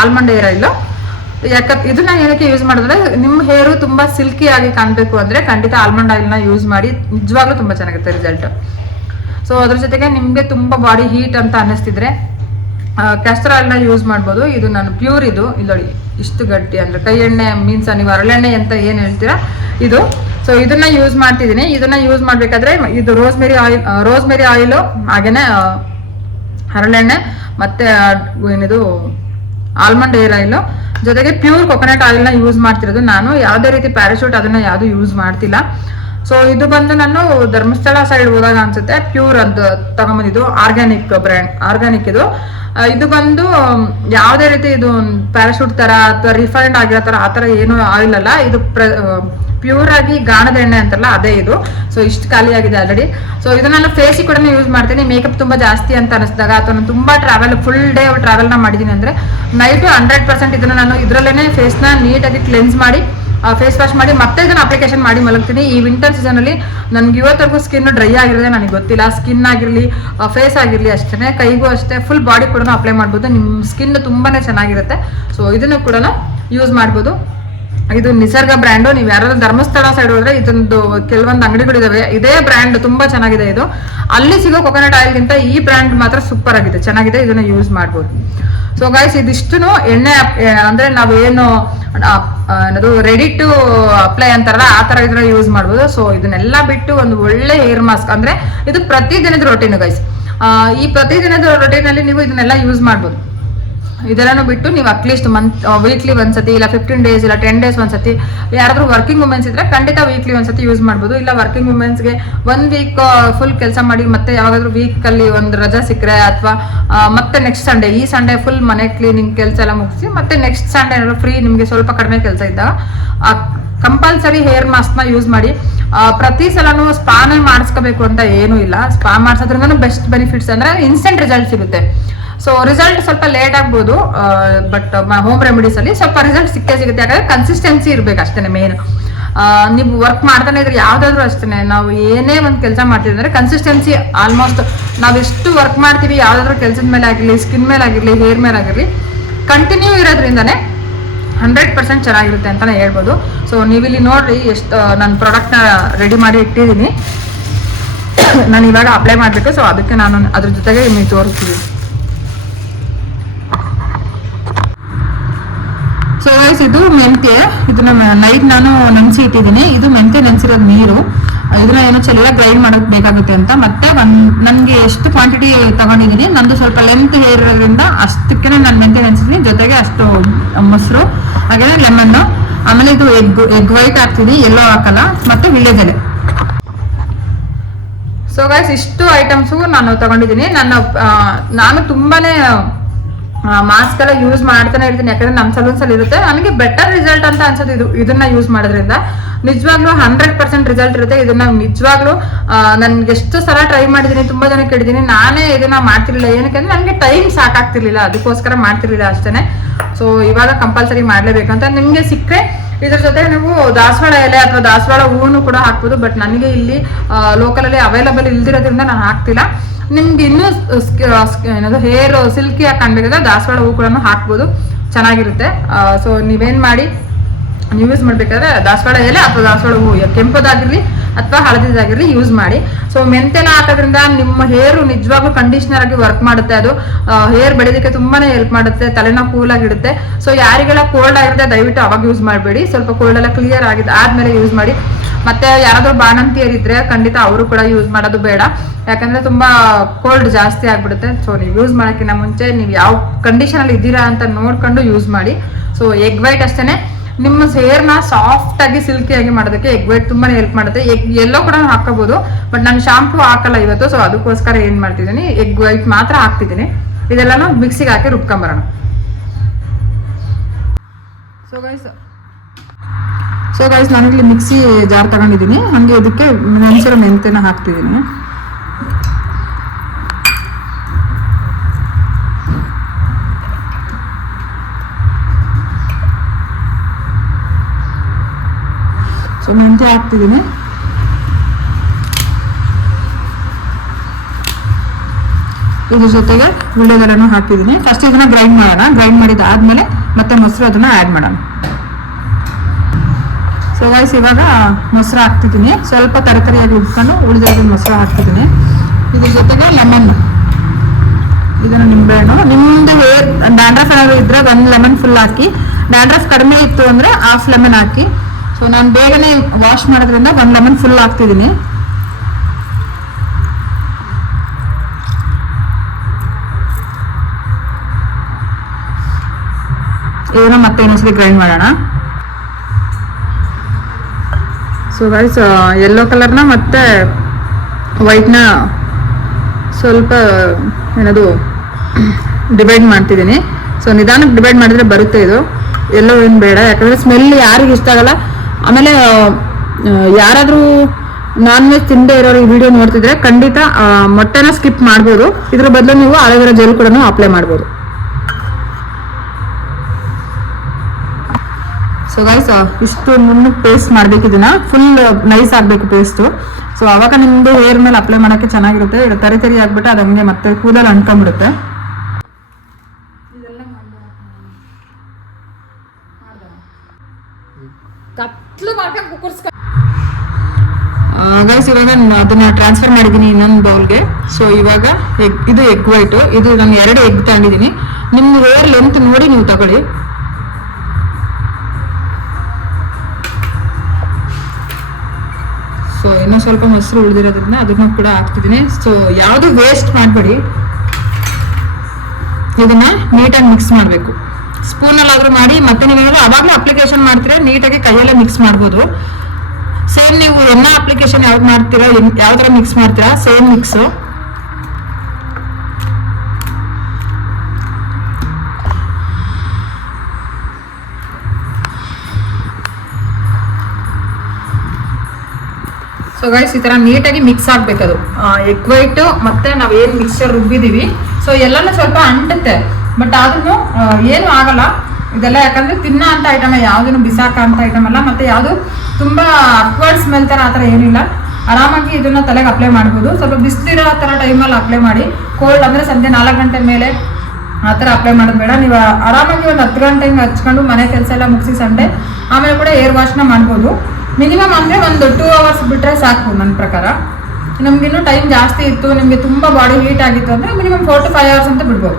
ಆಲ್ಮಂಡ್ ಹೇರ್ ಆಯಿಲ್. ಇದನ್ನ ಏನಕ್ಕೆ ಯೂಸ್ ಮಾಡಿದ್ರೆ ನಿಮ್ಮ ಹೇರು ತುಂಬಾ ಸಿಲ್ಕಿ ಆಗಿ ಕಾಣ್ಬೇಕು ಅಂದ್ರೆ ಖಂಡಿತ ಆಲ್ಮಂಡ್ ಆಯಿಲ್ ನ ಯೂಸ್ ಮಾಡಿ, ನಿಜವಾಗ್ಲೂ ತುಂಬಾ ಚೆನ್ನಾಗಿರುತ್ತೆ ರಿಸಲ್ಟ್. ಸೊ ಅದ್ರ ಜೊತೆಗೆ ನಿಮ್ಗೆ ತುಂಬಾ ಬಾಡಿ ಹೀಟ್ ಅಂತ ಅನ್ನಿಸ್ತಿದ್ರೆ ಕ್ಯಾಸ್ಟರ್ ಆಯಿಲ್ ನ ಯೂಸ್ ಮಾಡ್ಬೋದು. ಇದು ನಾನು ಪ್ಯೂರ್, ಇದು ಇಲ್ಲಿ ಇಷ್ಟು ಗಟ್ಟಿ ಅಂದ್ರೆ ಕೈ ಎಣ್ಣೆ ಮೀನ್ಸ್ ನೀವು ಹರಳೆಣ್ಣೆ ಅಂತ ಏನ್ ಹೇಳ್ತೀರಾ ಇದು. ಸೊ ಇದನ್ನ ಯೂಸ್ ಮಾಡ್ತಿದ್ದೀನಿ. ಇದನ್ನ ಯೂಸ್ ಮಾಡ್ಬೇಕಾದ್ರೆ ಇದು ರೋಸ್ಮೆರಿ ಆಯಿಲ್ ಹಾಗೇನೆ ಹರಳೆಣ್ಣೆ ಮತ್ತೆ ಏನಿದು ಆಲ್ಮಂಡ್ ಹೇರ್ ಆಯಿಲ್ ಜೊತೆಗೆ ಪ್ಯೂರ್ ಕೊಕೊನಟ್ ಆಯಿಲ್ ನ ಯೂಸ್ ಮಾಡ್ತಿರೋದು ನಾನು. ಯಾವುದೇ ರೀತಿ ಪ್ಯಾರಾಶೂಟ್ ಅದನ್ನ ಯಾವ್ದು ಯೂಸ್ ಮಾಡ್ತಿಲ್ಲ. ಸೊ ಇದು ಬಂದು ನಾನು ಧರ್ಮಸ್ಥಳ ಸೈಡ್ ಹೋದಾಗ ಅನ್ಸುತ್ತೆ ಪ್ಯೂರ್ ಅದು ತಗೊಂಬಂದಿದ್ದು, ಆರ್ಗ್ಯಾನಿಕ್ ಬ್ರ್ಯಾಂಡ್, ಆರ್ಗ್ಯಾನಿಕ್ ಇದು ಬಂದು ಯಾವುದೇ ರೀತಿ ಇದು ಪ್ಯಾರಾಶೂಟ್ ತರ ಅಥವಾ ರಿಫೈನ್ಡ್ ಆಗಿರೋ ತರ ಆತರ ಏನು ಆಯಿಲ್ ಅಲ್ಲ. ಇದು ಪ್ಯೂರ್ ಆಗಿ ಗಾಣದ ಎಣ್ಣೆ ಅಂತಲ್ಲ ಅದೇ ಇದು. ಸೊ ಇಷ್ಟು ಖಾಲಿ ಆಗಿದೆ ಆಲ್ರೆಡಿ. ಸೊ ಇದು ನಾನು ಫೇಸಿಗೆ ಕೂಡ ಯೂಸ್ ಮಾಡ್ತೀನಿ. ಮೇಕಪ್ ತುಂಬಾ ಜಾಸ್ತಿ ಅಂತ ಅನಿಸಿದಾಗ ಅಥವಾ ನಾನು ತುಂಬಾ ಫುಲ್ ಡೇ ಟ್ರಾವೆಲ್ ನ ಮಾಡಿದೀನಿ ಅಂದ್ರೆ ನೈಟ್ 100% ಇದನ್ನ ನಾನು ಇದ್ರಲ್ಲೇನೆ ಫೇಸ್ ನ ನೀಟಾಗಿ ಕ್ಲೆನ್ಸ್ ಮಾಡಿ ಫೇಸ್ ವಾಶ್ ಮಾಡಿ ಮತ್ತೆ ಇದನ್ನ ಅಪ್ಲಿಕೇಶನ್ ಮಾಡಿ ಮಲಗ್ತೀನಿ. ಈ ವಿಂಟರ್ ಸೀಸನ್ ಅಲ್ಲಿ ನನ್ಗೆ ಇವತ್ತರೆಗೂ ಸ್ಕಿನ್ ಡ್ರೈ ಆಗಿರೋದೇ ನನಗೆ ಗೊತ್ತಿಲ್ಲ. ಸ್ಕಿನ್ ಆಗಿರ್ಲಿ ಫೇಸ್ ಆಗಿರ್ಲಿ ಅಷ್ಟೇ, ಕೈಗೂ ಅಷ್ಟೇ, ಫುಲ್ ಬಾಡಿ ಕೂಡ ಅಪ್ಲೈ ಮಾಡ್ಬೋದು. ನಿಮ್ ಸ್ಕಿನ್ ತುಂಬಾನೇ ಚೆನ್ನಾಗಿರುತ್ತೆ. ಸೊ ಇದನ್ನು ಕೂಡ ಯೂಸ್ ಮಾಡ್ಬೋದು. ಇದು ನಿಸರ್ಗ ಬ್ರ್ಯಾಂಡು. ನೀವು ಯಾರಾದ್ರೂ ಧರ್ಮಸ್ಥಳ ಸೈಡ್ ಹೋದ್ರೆ ಇದೊಂದು ಕೆಲವೊಂದು ಅಂಗಡಿಗಳಿದಾವೆ, ಇದೇ ಬ್ರ್ಯಾಂಡ್ ತುಂಬಾ ಚೆನ್ನಾಗಿದೆ. ಇದು ಅಲ್ಲಿ ಸಿಗೋ ಕೊಕೊನಟ್ ಆಯಿಲ್ ಗಿಂತ ಈ ಬ್ರ್ಯಾಂಡ್ ಮಾತ್ರ ಸೂಪರ್ ಆಗಿದೆ, ಚೆನ್ನಾಗಿದೆ. ಇದನ್ನ ಯೂಸ್ ಮಾಡ್ಬೋದು. ಸೊ ಗೈಸ್ ಇದಿಷ್ಟು ಎಣ್ಣೆ ಅಂದ್ರೆ ನಾವೇನು ರೆಡಿ ಟು ಅಪ್ಲೈ ಅಂತಾರಲ್ಲ ಆ ತರ ಇದನ್ನ ಯೂಸ್ ಮಾಡ್ಬೋದು. ಸೊ ಇದನ್ನೆಲ್ಲ ಬಿಟ್ಟು ಒಂದು ಒಳ್ಳೆ ಹೇರ್ ಮಾಸ್ಕ್ ಅಂದ್ರೆ ಇದು ಪ್ರತಿದಿನದ ರೊಟೀನ್ ಗೈಸ್. ಈ ಪ್ರತಿದಿನದ ರೊಟೀನ್ ಅಲ್ಲಿ ನೀವು ಇದನ್ನೆಲ್ಲ ಯೂಸ್ ಮಾಡ್ಬೋದು. ಇದೆಲ್ಲನೂ ಬಿಟ್ಟು ನೀವು ಅಟ್ಲೀಸ್ಟ್ ವೀಕ್ಲಿ ಒಂದ್ಸತಿ, ಇಲ್ಲ 15 ಡೇಸ್, ಇಲ್ಲ 10 ಡೇಸ್ ಒಂದ್ಸತಿ, ಯಾರಾದ್ರೂ ವರ್ಕಿಂಗ್ ವುಮೆನ್ಸ್ ಇದ್ರೆ ಖಂಡಿತ ವೀಕ್ಲಿ ಒಂದ್ಸತಿ ಯೂಸ್ ಮಾಡ್ಬೋದು. ಇಲ್ಲ ವರ್ಕಿಂಗ್ ವುಮೆನ್ಸ್ಗೆ 1 ವೀಕ್ ಫುಲ್ ಕೆಲಸ ಮಾಡಿ ಮತ್ತೆ ಯಾವಾಗಾದ್ರೂ ವೀಕ್ ಅಲ್ಲಿ ಒಂದು ರಜಾ ಸಿಕ್ಕರೆ ಅಥವಾ ಮತ್ತೆ ನೆಕ್ಸ್ಟ್ ಸಂಡೇ, ಈ ಸಂಡೇ ಫುಲ್ ಮನೆ ಕ್ಲೀನಿಂಗ್ ಕೆಲಸ ಎಲ್ಲ ಮುಗಿಸಿ ಮತ್ತೆ ನೆಕ್ಸ್ಟ್ ಸಂಡೇ ಫ್ರೀ, ನಿಮ್ಗೆ ಸ್ವಲ್ಪ ಕಡಿಮೆ ಕೆಲಸ ಇದ್ದಾಗ ಕಂಪಲ್ಸರಿ ಹೇರ್ ಮಾಸ್ಕ್ ನ ಯೂಸ್ ಮಾಡಿ. ಪ್ರತಿ ಸಲನೂ ಸ್ಪಾನೇ ಮಾಡಿಸ್ಕೋಬೇಕು ಅಂತ ಏನೂ ಇಲ್ಲ. ಸ್ಪಾ ಮಾಡಿಸೋದ್ರಿಂದ ಬೆಸ್ಟ್ ಬೆನಿಫಿಟ್ಸ್ ಅಂದ್ರೆ ಇನ್ಸ್ಟೆಂಟ್ ರಿಸಲ್ಟ್ ಸಿಗುತ್ತೆ. ಸೊ ರಿಸಲ್ಟ್ ಸ್ವಲ್ಪ ಲೇಟ್ ಆಗ್ಬೋದು, ಬಟ್ ಹೋಮ್ ರೆಮಿಡೀಸ್ ಅಲ್ಲಿ ಸ್ವಲ್ಪ ರಿಸಲ್ಟ್ ಸಿಕ್ಕೇ ಸಿಗುತ್ತೆ. ಯಾಕಂದ್ರೆ ಕನ್ಸಿಸ್ಟೆನ್ಸಿ ಇರ್ಬೇಕು ಅಷ್ಟೇ ಮೇನ್. ನೀವು ವರ್ಕ್ ಮಾಡ್ತಾನೆ ಇದ್ರೆ ಯಾವ್ದಾದ್ರು ಅಷ್ಟೇ, ನಾವು ಏನೇ ಒಂದು ಕೆಲಸ ಮಾಡ್ತೀವಿ ಅಂದ್ರೆ ಕನ್ಸಿಸ್ಟೆನ್ಸಿ ಆಲ್ಮೋಸ್ಟ್ ನಾವು ಎಷ್ಟು ವರ್ಕ್ ಮಾಡ್ತೀವಿ ಯಾವ್ದಾದ್ರು ಕೆಲಸದ ಮೇಲೆ ಆಗಿರ್ಲಿ, ಸ್ಕಿನ್ ಮೇಲೆ ಆಗಿರ್ಲಿ, ಹೇರ್ ಮೇಲೆ ಆಗಿರ್ಲಿ, ಕಂಟಿನ್ಯೂ ಇರೋದ್ರಿಂದಾನೆ 100% ಚೆನ್ನಾಗಿರುತ್ತೆ ಅಂತಾನೆ ಹೇಳ್ಬೋದು. ಸೊ ನೀವಿಲ್ಲಿ ನೋಡ್ರಿ ಎಷ್ಟು ನಾನು ಪ್ರಾಡಕ್ಟ್ನ ರೆಡಿ ಮಾಡಿ ಇಟ್ಟಿದ್ದೀನಿ. ನಾನು ಇವಾಗ ಅಪ್ಲೈ ಮಾಡಬೇಕು. ಸೊ ಅದಕ್ಕೆ ನಾನು ಅದ್ರ ಜೊತೆಗೆ ನಿಮಗೆ ತೋರಿಸ್ತೀನಿ. ಸೊ ಗೈಸ್ ಇದು ಮೆಂತ್ಯ, ಇದನ್ನ ನೈಟ್ ನಾನು ನೆನೆಸಿ ಇಟ್ಟಿದ್ದೀನಿ. ಇದು ಮೆಂತ್ಯ ನೆನೆಸಿರೋದು ನೀರು. ಇದನ್ನ ಏನೋ ಚೆಲ್ಲ ಗ್ರೈಂಡ್ ಮಾಡೋಕೆ ಬೇಕಾಗುತ್ತೆ ಅಂತ. ಮತ್ತೆ ನನಗೆ ಎಷ್ಟು ಕ್ವಾಂಟಿಟಿ ತಗೊಂಡಿದ್ದೀನಿ, ನಂದು ಸ್ವಲ್ಪ ಲೆಂತ್ ಹೇರ್ ಇರೋದ್ರಿಂದ ಅಷ್ಟಕ್ಕೆ ನಾನು ಮೆಂತ್ಯ ನೆನೆಸಿದ್ದೀನಿ. ಜೊತೆಗೆ ಅಷ್ಟು ಮೊಸರು, ಹಾಗೆ ಲೆಮನ್ನು, ಆಮೇಲೆ ಇದು ಎಗ್ ವೈಟ್ ಹಾಕ್ತೀನಿ, ಎಲ್ಲೋ ಹಾಕಲ್ಲ, ಮತ್ತೆ ವಿಳ್ಯದೆಲೆ. ಸೊ ಗೈಸ್ ಇಷ್ಟು ಐಟಮ್ಸು ನಾನು ತಗೊಂಡಿದ್ದೀನಿ. ನಾನು ತುಂಬಾನೇ ಮಾಸ್ಕ್ ಎಲ್ಲ ಯೂಸ್ ಮಾಡ್ತಾನೆ ಇರ್ತೀನಿ, ಯಾಕಂದ್ರೆ ನಮ್ಮ ಸಲೂನ್ಸ್ ಅಲ್ಲಿ ಇರುತ್ತೆ. ನನಗೆ ಬೆಟರ್ ರಿಸಲ್ಟ್ ಅಂತ ಅನ್ಸೋದು ಇದನ್ನ ಯೂಸ್ ಮಾಡೋದ್ರಿಂದ. ನಿಜವಾಗ್ಲೂ 100% ರಿಸಲ್ಟ್ ಇರುತ್ತೆ. ಇದನ್ನ ನಿಜವಾಗ್ಲೂ ನನ್ಗೆ ಎಷ್ಟು ಸಲ ಟ್ರೈ ಮಾಡಿದೀನಿ, ತುಂಬಾ ಜನ ಕೇಳಿದೀನಿ. ನಾನೇ ಇದನ್ನ ಮಾಡ್ತಿರ್ಲಿಲ್ಲ, ಏನಕ್ಕೆ ಅಂದ್ರೆ ನನಗೆ ಟೈಮ್ ಸಾಕಾಗ್ತಿರ್ಲಿಲ್ಲ, ಅದಕ್ಕೋಸ್ಕರ ಮಾಡ್ತಿರ್ಲಿಲ್ಲ ಅಷ್ಟೇನೆ. ಸೊ ಇವಾಗ ಕಂಪಲ್ಸರಿ ಮಾಡ್ಲೇಬೇಕಂತ. ನಿಮ್ಗೆ ಸಿಕ್ಕರೆ ಇದ್ರ ಜೊತೆ ನೀವು ದಾಸವಾಳ ಎಲೆ ಅಥವಾ ದಾಸವಾಳ ಹೂವನ್ನು ಕೂಡ ಹಾಕ್ಬೋದು. ಬಟ್ ನನಗೆ ಇಲ್ಲಿ ಲೋಕಲ್ ಅಲ್ಲಿ ಅವೈಲಬಲ್ ಇಲ್ದಿರೋದ್ರಿಂದ ನಾನು ಹಾಕ್ತಿಲ್ಲ. ನಿಮ್ಗೆ ಇನ್ನೂ ಏನದು ಹೇರ್ ಸಿಲ್ಕಿ ಆಗಿ ಕಾಣ್ಬೇಕಾದ್ರೆ ದಾಸವಾಳ ಹೂ ಕೂಡ ಹಾಕ್ಬೋದು, ಚೆನ್ನಾಗಿರುತ್ತೆ. ಸೊ ನೀವೇನ್ ಮಾಡಿ, ನೀವು ಯೂಸ್ ಮಾಡ್ಬೇಕಾದ್ರೆ ದಾಸವಾಳ ಎಲೆ ಅಥವಾ ದಾಸವಾಳ ಹೂ, ಕೆಂಪದಾಗಿರ್ಲಿ ಅಥವಾ ಹಳದಿದಾಗಿರ್ಲಿ ಯೂಸ್ ಮಾಡಿ. ಸೊ ಮೆಂತೆನ ಹಾಕೋದ್ರಿಂದ ನಿಮ್ಮ ಹೇರು ನಿಜವಾಗ್ಲೂ ಕಂಡೀಷನರ್ ಆಗಿ ವರ್ಕ್ ಮಾಡುತ್ತೆ. ಅದು ಹೇರ್ ಬೆಳೆಯೋದಕ್ಕೆ ತುಂಬಾನೇ ಹೆಲ್ಪ್ ಮಾಡುತ್ತೆ, ತಲೆನ ಕೂಲ್ ಆಗಿಡುತ್ತೆ. ಸೊ ಯಾರಿಗೆಲ್ಲ ಕೋಲ್ಡ್ ಆಗಿರುತ್ತೆ ದಯವಿಟ್ಟು ಅವಾಗ ಯೂಸ್ ಮಾಡಬೇಡಿ, ಸ್ವಲ್ಪ ಕೋಲ್ಡ್ ಎಲ್ಲ ಕ್ಲಿಯರ್ ಆದ್ಮೇಲೆ ಯೂಸ್ ಮಾಡಿ. ಮತ್ತೆ ಯಾರಾದ್ರೂ ಬಾಣಂತಿಯರಿದ್ರೆ ಖಂಡಿತ ಅವರು ಕೂಡ ಯೂಸ್ ಮಾಡೋದು ಬೇಡ, ಯಾಕಂದ್ರೆ ತುಂಬಾ ಕೋಲ್ಡ್ ಜಾಸ್ತಿ ಆಗ್ಬಿಡುತ್ತೆ. ಸೊ ನೀವು ಯೂಸ್ ಮಾಡೋಕ್ಕಿಂತ ಮುಂಚೆ ನೀವು ಯಾವ ಕಂಡೀಷನ್ ಅಲ್ಲಿ ಇದ್ದೀರಾ ಅಂತ ನೋಡ್ಕೊಂಡು ಯೂಸ್ ಮಾಡಿ. ಸೊ ಎಗ್ ವೈಟ್ ಅಷ್ಟೇನೆ, ನಿಮ್ಮ ಹೇರ್ನ ಸಾಫ್ಟ್ ಆಗಿ ಸಿಲ್ಕಿ ಆಗಿ ಮಾಡೋದಕ್ಕೆ ಎಗ್ ವೈಟ್ ತುಂಬಾನೇ ಹೆಲ್ಪ್ ಮಾಡುತ್ತೆ. ಎಲ್ಲೋ ಕೂಡ ಹಾಕೋಬಹುದು, ಬಟ್ ನಾನು ಶಾಂಪೂ ಹಾಕಲ್ಲ ಇವತ್ತು. ಸೊ ಅದಕ್ಕೋಸ್ಕರ ಏನ್ ಮಾಡ್ತಿದ್ದೀನಿ, ಎಗ್ ವೈಟ್ ಮಾತ್ರ ಹಾಕ್ತಿದ್ದೀನಿ. ಇದೆಲ್ಲಾನು ಮಿಕ್ಸಿಗೆ ಹಾಕಿ ರುಬ್ಕೊಂಬರೋಣ. ಸೊ ಗೈಸ್ ನಾನಿಲ್ಲಿ ಮಿಕ್ಸಿ ಜಾರ್ ತಗೊಂಡಿದ್ದೀನಿ, ಹಂಗೆ ಇದಕ್ಕೆ ನೆನೆಸಿರೋ ಮೆಂತೆನ ಹಾಕ್ತಿದ್ದೀನಿ. ಸೊ ಮೆಂತೆ ಹಾಕ್ತಿದ್ದೀನಿ. ಇದ್ರ ಜೊತೆಗೆ ವಿಳ್ಯದೆಲೆನೂ ಹಾಕ್ತಿದ್ದೀನಿ. ಫಸ್ಟ್ ಇದನ್ನ ಗ್ರೈಂಡ್ ಮಾಡೋಣ. ಗ್ರೈಂಡ್ ಮಾಡಿದಾದ್ಮೇಲೆ ಮತ್ತೆ ಮೊಸರು ಅದನ್ನ ಆ್ಯಡ್ ಮಾಡೋಣ. ಸೊ ಗೈಸ್ ಇವಾಗ ಮೊಸರು ಹಾಕ್ತಿದ್ದೀನಿ, ಸ್ವಲ್ಪ ತರಕಾರಿಯಾಗಿ ಉಟ್ಕೊಂಡು ಉಳಿದ ಮೊಸರು ಹಾಕ್ತಿದ್ದೀನಿ. ಇದ್ರ ಜೊತೆಗೆ ಲೆಮನ್, ಇದನ್ನು ನಿಂಬೆಹಣ್ಣು. ನಿಮ್ದು ಹೇರ್ ಡ್ಯಾಂಡ್ರಫ್ ಏನಾದ್ರು ಇದ್ರೆ 1 ಲೆಮನ್ ಫುಲ್ ಹಾಕಿ, ಡ್ಯಾಂಡ್ರಫ್ ಕಡಿಮೆ ಇತ್ತು ಅಂದ್ರೆ 1/2 ಲೆಮನ್ ಹಾಕಿ. ಸೊ ನಾನು ಬೇಗನೆ ವಾಶ್ ಮಾಡೋದ್ರಿಂದ 1 ಲೆಮನ್ ಫುಲ್ ಹಾಕ್ತಿದ್ದೀನಿ. ಇದನ್ನ ಮತ್ತೆ ಇನ್ನೊಂದ್ಸರಿ ಗ್ರೈಂಡ್ ಮಾಡೋಣ. ಸೊ ಗೈಸ್ ಯೆಲ್ಲೋ ಕಲರ್ನ ಮತ್ತೆ ವೈಟ್ನ ಸ್ವಲ್ಪ ಏನದು ಡಿವೈಡ್ ಮಾಡ್ತಿದ್ದೀನಿ. ಸೊ ನಿಧಾನಕ್ಕೆ ಡಿವೈಡ್ ಮಾಡಿದ್ರೆ ಬರುತ್ತೆ ಇದು, ಎಲ್ಲೋ ಏನು ಬೇಡ, ಯಾಕಂದ್ರೆ ಸ್ಮೆಲ್ ಯಾರಿಗೆ ಇಷ್ಟ ಆಗಲ್ಲ. ಆಮೇಲೆ ಯಾರಾದ್ರೂ ನಾನ್ ವೆಜ್ ತಿಂದೇ ಇರೋರು ಈ ವಿಡಿಯೋ ನೋಡ್ತಿದ್ರೆ ಖಂಡಿತ ಮೊಟ್ಟೆನ ಸ್ಕಿಪ್ ಮಾಡ್ಬೋದು. ಇದ್ರ ಬದಲು ನೀವು ಅಲೋವೆರಾ ಜೆಲ್ ಕೂಡ ಅಪ್ಲೈ ಮಾಡ್ಬೋದು. ಸೊ ಗೈಸ್ ಇಷ್ಟು ನುಣ್ಣಗೆ ಪೇಸ್ಟ್ ಮಾಡ್ಬೇಕು, ಇದನ್ನ ಫುಲ್ ನೈಸ್ ಆಗ್ಬೇಕು ಪೇಸ್ಟ್. ಸೊ ಅವಾಗ ನಿಮ್ದು ಹೇರ್ ಮೇಲೆ ಅಪ್ಲೈ ಮಾಡಕ್ಕೆ ಚೆನ್ನಾಗಿರುತ್ತೆ. ಇದು ತರಿ ತರಿ ಆಗ್ಬಿಟ್ಟು ಅದು ಹಂಗೆ ಮತ್ತೆ ಕೂದಲು ಅಂಟ್ಕೊಂಡ್ಬಿಡುತ್ತೆ. ಗೈಸ್ ಇವಾಗ ಅದನ್ನ ಟ್ರಾನ್ಸ್ಫರ್ ಮಾಡಿದ್ದೀನಿ ಇನ್ನೊಂದು ಬೌಲ್ಗೆ. ಸೊ ಇವಾಗ ಇದು ಎಗ್ ವೈಟ್, ಇದು ನಾನು 2 ಎಗ್ ತಗೊಂಡಿದ್ದೀನಿ. ನಿಮ್ಮ ಹೇರ್ ಲೆಂತ್ ನೋಡಿ ನೀವು ತಗೊಳ್ಳಿ. ಸೊ ಇನ್ನೂ ಸ್ವಲ್ಪ ಮೊಸರು ಉಳಿದಿರೋದ್ರಿಂದ ಅದನ್ನು ಕೂಡ ಹಾಕ್ತಿದ್ದೀನಿ. ಸೊ ಯಾವುದು ವೇಸ್ಟ್ ಮಾಡಬೇಡಿ, ಇದನ್ನ ನೀಟಾಗಿ ಮಿಕ್ಸ್ ಮಾಡಬೇಕು. ಸ್ಪೂನಲ್ಲಾದ್ರೂ ಮಾಡಿ, ಮತ್ತೆ ನೀವೇನಾದ್ರೂ ಅವಾಗಲೂ ಅಪ್ಲಿಕೇಶನ್ ಮಾಡ್ತೀರಾ ನೀಟಾಗಿ ಕೈಯಲ್ಲೇ ಮಿಕ್ಸ್ ಮಾಡ್ಬೋದು. ಸೇಮ್ ನೀವು ಎಣ್ಣೆ ಅಪ್ಲಿಕೇಶನ್ ಯಾವ್ದು ಮಾಡ್ತೀರಾ, ಯಾವ ಥರ ಮಿಕ್ಸ್ ಮಾಡ್ತೀರಾ ಸೇಮ್ ಮಿಕ್ಸು. ಸೊ ಗೈಸ್ ಈ ತರ ನೀಟಾಗಿ ಮಿಕ್ಸ್ ಆಗ್ಬೇಕದು ಎಗ್ ವೈಟ್ ಮತ್ತೆ ನಾವೇನ್ ಮಿಕ್ಸ್ಚರ್ ರುಬ್ಬಿದೀವಿ. ಸೊ ಎಲ್ಲಾನು ಸ್ವಲ್ಪ ಅಂಟುತ್ತೆ, ಬಟ್ ಆದ್ರೂ ಏನು ಆಗಲ್ಲ ಇದೆಲ್ಲ, ಯಾಕಂದ್ರೆ ತಿನ್ನ ಅಂತ ಐಟಮ್, ಯಾವ್ದನ್ನು ಬಿಸಾಕ ಅಂತ ಐಟಮ್ ಅಲ್ಲ, ಮತ್ತೆ ಯಾವುದು ತುಂಬಾ ಅಕ್ವರ್ಡ್ ಸ್ಮೆಲ್ ತರ ಆತರ ಏನಿಲ್ಲ. ಆರಾಮಾಗಿ ಇದನ್ನ ತಲೆಗೆ ಅಪ್ಲೈ ಮಾಡ್ಬೋದು. ಸ್ವಲ್ಪ ಬಿಸಿಲಿರೋ ತರ ಟೈಮಲ್ಲಿ ಅಪ್ಲೈ ಮಾಡಿ. ಕೋಲ್ಡ್ ಅಂದ್ರೆ ಸಂಜೆ 4 ಗಂಟೆ ಮೇಲೆ ಆ ಥರ ಅಪ್ಲೈ ಮಾಡೋದು ಬೇಡ. ನೀವು ಆರಾಮಾಗಿ ಒಂದು 10 ಗಂಟೆ ಹಿಂಗೆ ಹಚ್ಕೊಂಡು ಮನೆ ಕೆಲಸ ಎಲ್ಲ ಮುಗಿಸಿ ಸಂಡೆ ಆಮೇಲೆ ಕೂಡ ಏರ್ ವಾಶ್ನ ಮಾಡ್ಬೋದು. ಮಿನಿಮಮ್ ಅಂದರೆ ಒಂದು 2 ಅವರ್ಸ್ ಬಿಟ್ಟರೆ ಸಾಕು ನನ್ನ ಪ್ರಕಾರ. ನಮಗಿನ್ನೂ ಟೈಮ್ ಜಾಸ್ತಿ ಇತ್ತು, ನಿಮಗೆ ತುಂಬ ಬಾಡಿ ಹೀಟ್ ಆಗಿತ್ತು ಅಂದರೆ ಮಿನಿಮಮ್ 4 to 5 ಅವರ್ಸ್ ಅಂತ ಬಿಡ್ಬೋದು.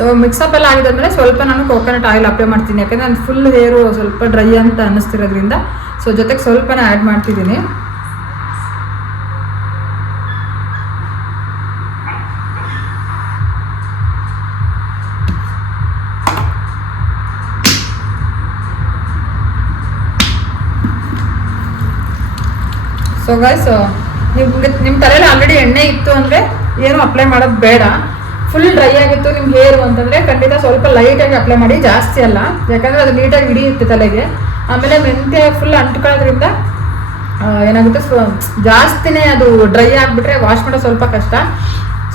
ಸೊ ಮಿಕ್ಸಪ್ ಎಲ್ಲ ಆಗಿದ್ದಾದ್ಮೇಲೆ ಸ್ವಲ್ಪ ನಾನು ಕೋಕೋನಟ್ ಆಯಿಲ್ ಅಪ್ಲೈ ಮಾಡ್ತೀನಿ, ಯಾಕಂದರೆ ನಾನು ಫುಲ್ ಹೇರು ಸ್ವಲ್ಪ ಡ್ರೈ ಅಂತ ಅನ್ನಿಸ್ತಿರೋದ್ರಿಂದ. ಸೊ ಜೊತೆಗೆ ಸ್ವಲ್ಪನೇ ಆ್ಯಡ್ ಮಾಡ್ತಿದ್ದೀನಿ. ಸೊ ಗೈಸ್, ನಿಮ್ಮ ತಲೆಯಲ್ಲಿ ಆಲ್ರೆಡಿ ಎಣ್ಣೆ ಇತ್ತು ಅಂದರೆ ಏನು ಅಪ್ಲೈ ಮಾಡೋದು ಬೇಡ. ಫುಲ್ ಡ್ರೈ ಆಗಿತ್ತು ನಿಮ್ಮ ಹೇರು ಅಂತಂದರೆ ಖಂಡಿತ ಸ್ವಲ್ಪ ಲೈಟಾಗಿ ಅಪ್ಲೈ ಮಾಡಿ, ಜಾಸ್ತಿ ಅಲ್ಲ, ಯಾಕಂದರೆ ಅದು ನೀಟಾಗಿ ಹಿಡಿಯುತ್ತೆ ತಲೆಗೆ. ಆಮೇಲೆ ಮೆಂತ್ಯ ಫುಲ್ ಅಂಟ್ಕೊಳ್ಳೋದ್ರಿಂದ ಏನಾಗುತ್ತೆ, ಜಾಸ್ತಿನೇ ಅದು ಡ್ರೈ ಆಗಿಬಿಟ್ರೆ ವಾಶ್ ಮಾಡೋದು ಸ್ವಲ್ಪ ಕಷ್ಟ.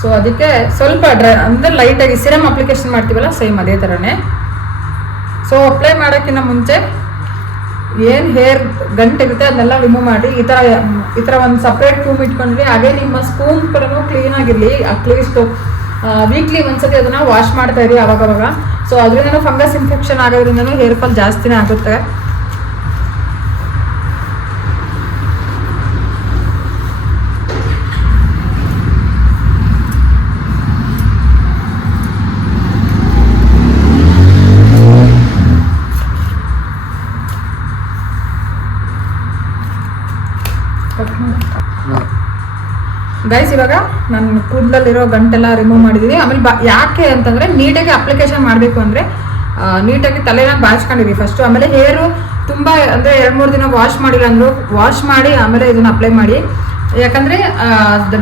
ಸೊ ಅದಕ್ಕೆ ಸ್ವಲ್ಪ ಡ್ರೈ ಅಂದರೆ ಲೈಟಾಗಿ ಸಿರಮ್ ಅಪ್ಲಿಕೇಶನ್ ಮಾಡ್ತೀವಲ್ಲ, ಸೇಮ್ ಅದೇ ಥರನೇ. ಸೊ ಅಪ್ಲೈ ಮಾಡೋಕ್ಕಿಂತ ಮುಂಚೆ ಏನು ಹೇರ್ ಗಂಟಿರುತ್ತೆ ಅದನ್ನೆಲ್ಲ ರಿಮೂವ್ ಮಾಡಿ ಈ ಥರ ಒಂದು ಸಪ್ರೇಟ್ ರೂಮ್ ಇಟ್ಕೊಂಡ್ರಿ. ಹಾಗೆ ನಿಮ್ಮ ಸ್ಪೂನ್ ಕೂಡ ಕ್ಲೀನಾಗಿರಲಿ, ಅಟ್ಲೀಸ್ಟ್ ವೀಕ್ಲಿ ಒಂದ್ಸತಿ ಅದನ್ನು ವಾಶ್ ಮಾಡ್ತಾ ಇರಿ ಅವಾಗವಾಗ. ಸೊ ಅದರಿಂದನೂ ಫಂಗಸ್ ಇನ್ಫೆಕ್ಷನ್ ಆಗೋದ್ರಿಂದನೂ ಹೇರ್ ಫಾಲ್ ಜಾಸ್ತಿನೇ ಆಗುತ್ತೆ. ಗೈಸ್, ಇವಾಗ ನಾನು ಕೂದಲಲ್ಲಿರೋ ಗಂಟೆಲ್ಲ ರಿಮೂವ್ ಮಾಡಿದ್ದೀನಿ. ಆಮೇಲೆ ಯಾಕೆ ಅಂತಂದರೆ ನೀಟಾಗಿ ಅಪ್ಲಿಕೇಶನ್ ಮಾಡಬೇಕು ಅಂದರೆ ನೀಟಾಗಿ ತಲೆನ ಬಾಚ್ಕೊಂಡಿರಿ ಫಸ್ಟು. ಆಮೇಲೆ ಹೇರು ತುಂಬ ಅಂದರೆ 2-3 ದಿನ ವಾಶ್ ಮಾಡಿಲ್ಲ ಅಂದರು ವಾಶ್ ಮಾಡಿ ಆಮೇಲೆ ಇದನ್ನು ಅಪ್ಲೈ ಮಾಡಿ. ಯಾಕಂದರೆ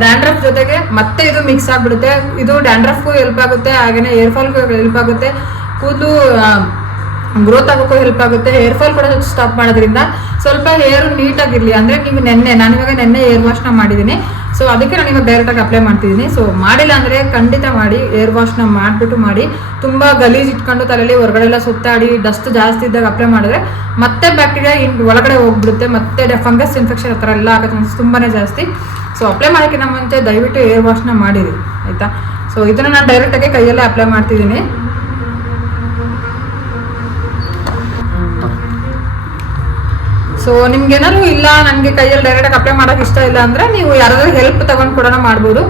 ಡ್ಯಾಂಡ್ರಫ್ ಜೊತೆಗೆ ಮತ್ತೆ ಇದು ಮಿಕ್ಸ್ ಆಗಿಬಿಡುತ್ತೆ. ಇದು ಡ್ಯಾಂಡ್ರಫ್ಗೂ ಹೆಲ್ಪ್ ಆಗುತ್ತೆ, ಹಾಗೆಯೇ ಹೇರ್ ಫಾಲ್ಗೂ ಹೆಲ್ಪ್ ಆಗುತ್ತೆ, ಕೂದಲು ಗ್ರೋತ್ ಆಗೋಕ್ಕೂ ಹೆಲ್ಪ್ ಆಗುತ್ತೆ, ಹೇರ್ ಫಾಲ್ ಕೂಡ ಸ್ಟಾಪ್ ಮಾಡೋದ್ರಿಂದ. ಸ್ವಲ್ಪ ಹೇರು ನೀಟಾಗಿರಲಿ ಅಂದರೆ ನೀವು ನಾನಿವಾಗ ನೆನ್ನೆ ಹೇರ್ ವಾಶ್ನ ಮಾಡಿದ್ದೀನಿ. ಸೊ ಅದಕ್ಕೆ ನಾನು ಇವಾಗ ಡೈರೆಕ್ಟಾಗಿ ಅಪ್ಲೈ ಮಾಡ್ತಿದ್ದೀನಿ. ಸೊ ಮಾಡಿಲ್ಲ ಅಂದರೆ ಖಂಡಿತ ಮಾಡಿ, ಹೇರ್ ವಾಶ್ನ ಮಾಡಿಬಿಟ್ಟು ಮಾಡಿ. ತುಂಬ ಗಲೀಜು ಇಟ್ಕೊಂಡು ತಲೆಯಲ್ಲಿ ಹೊರಗಡೆ ಎಲ್ಲ ಸುತ್ತಾಡಿ ಡಸ್ಟ್ ಜಾಸ್ತಿ ಇದ್ದಾಗ ಅಪ್ಲೈ ಮಾಡಿದ್ರೆ ಮತ್ತೆ ಬ್ಯಾಕ್ಟೀರಿಯಾ ಒಳಗಡೆ ಹೋಗ್ಬಿಡುತ್ತೆ, ಮತ್ತೆ ಫಂಗಸ್ ಇನ್ಫೆಕ್ಷನ್ ಆ ಥರ ಎಲ್ಲ ಆಗುತ್ತೆ ತುಂಬಾ ಜಾಸ್ತಿ. ಸೊ ಅಪ್ಲೈ ಮಾಡೋಕ್ಕಿಂತ ಮುಂಚೆ ದಯವಿಟ್ಟು ಹೇರ್ ವಾಶ್ನ ಮಾಡಿರಿ, ಆಯಿತಾ. ಸೊ ಇದನ್ನು ನಾನು ಡೈರೆಕ್ಟಾಗಿ ಕೈಯಲ್ಲೇ ಅಪ್ಲೈ ಮಾಡ್ತಿದ್ದೀನಿ. ಸೊ ನಿಮ್ಗೇನಾದ್ರು ಇಲ್ಲ ನನಗೆ ಕೈಯಲ್ಲಿ ಡೈರೆಕ್ಟಾಗಿ ಅಪ್ಲೈ ಮಾಡೋಕೆ ಇಷ್ಟ ಇಲ್ಲ ಅಂದರೆ ನೀವು ಯಾರಾದ್ರೂ ಹೆಲ್ಪ್ ತೊಗೊಂಡು ಕೂಡ ಮಾಡ್ಬೋದು.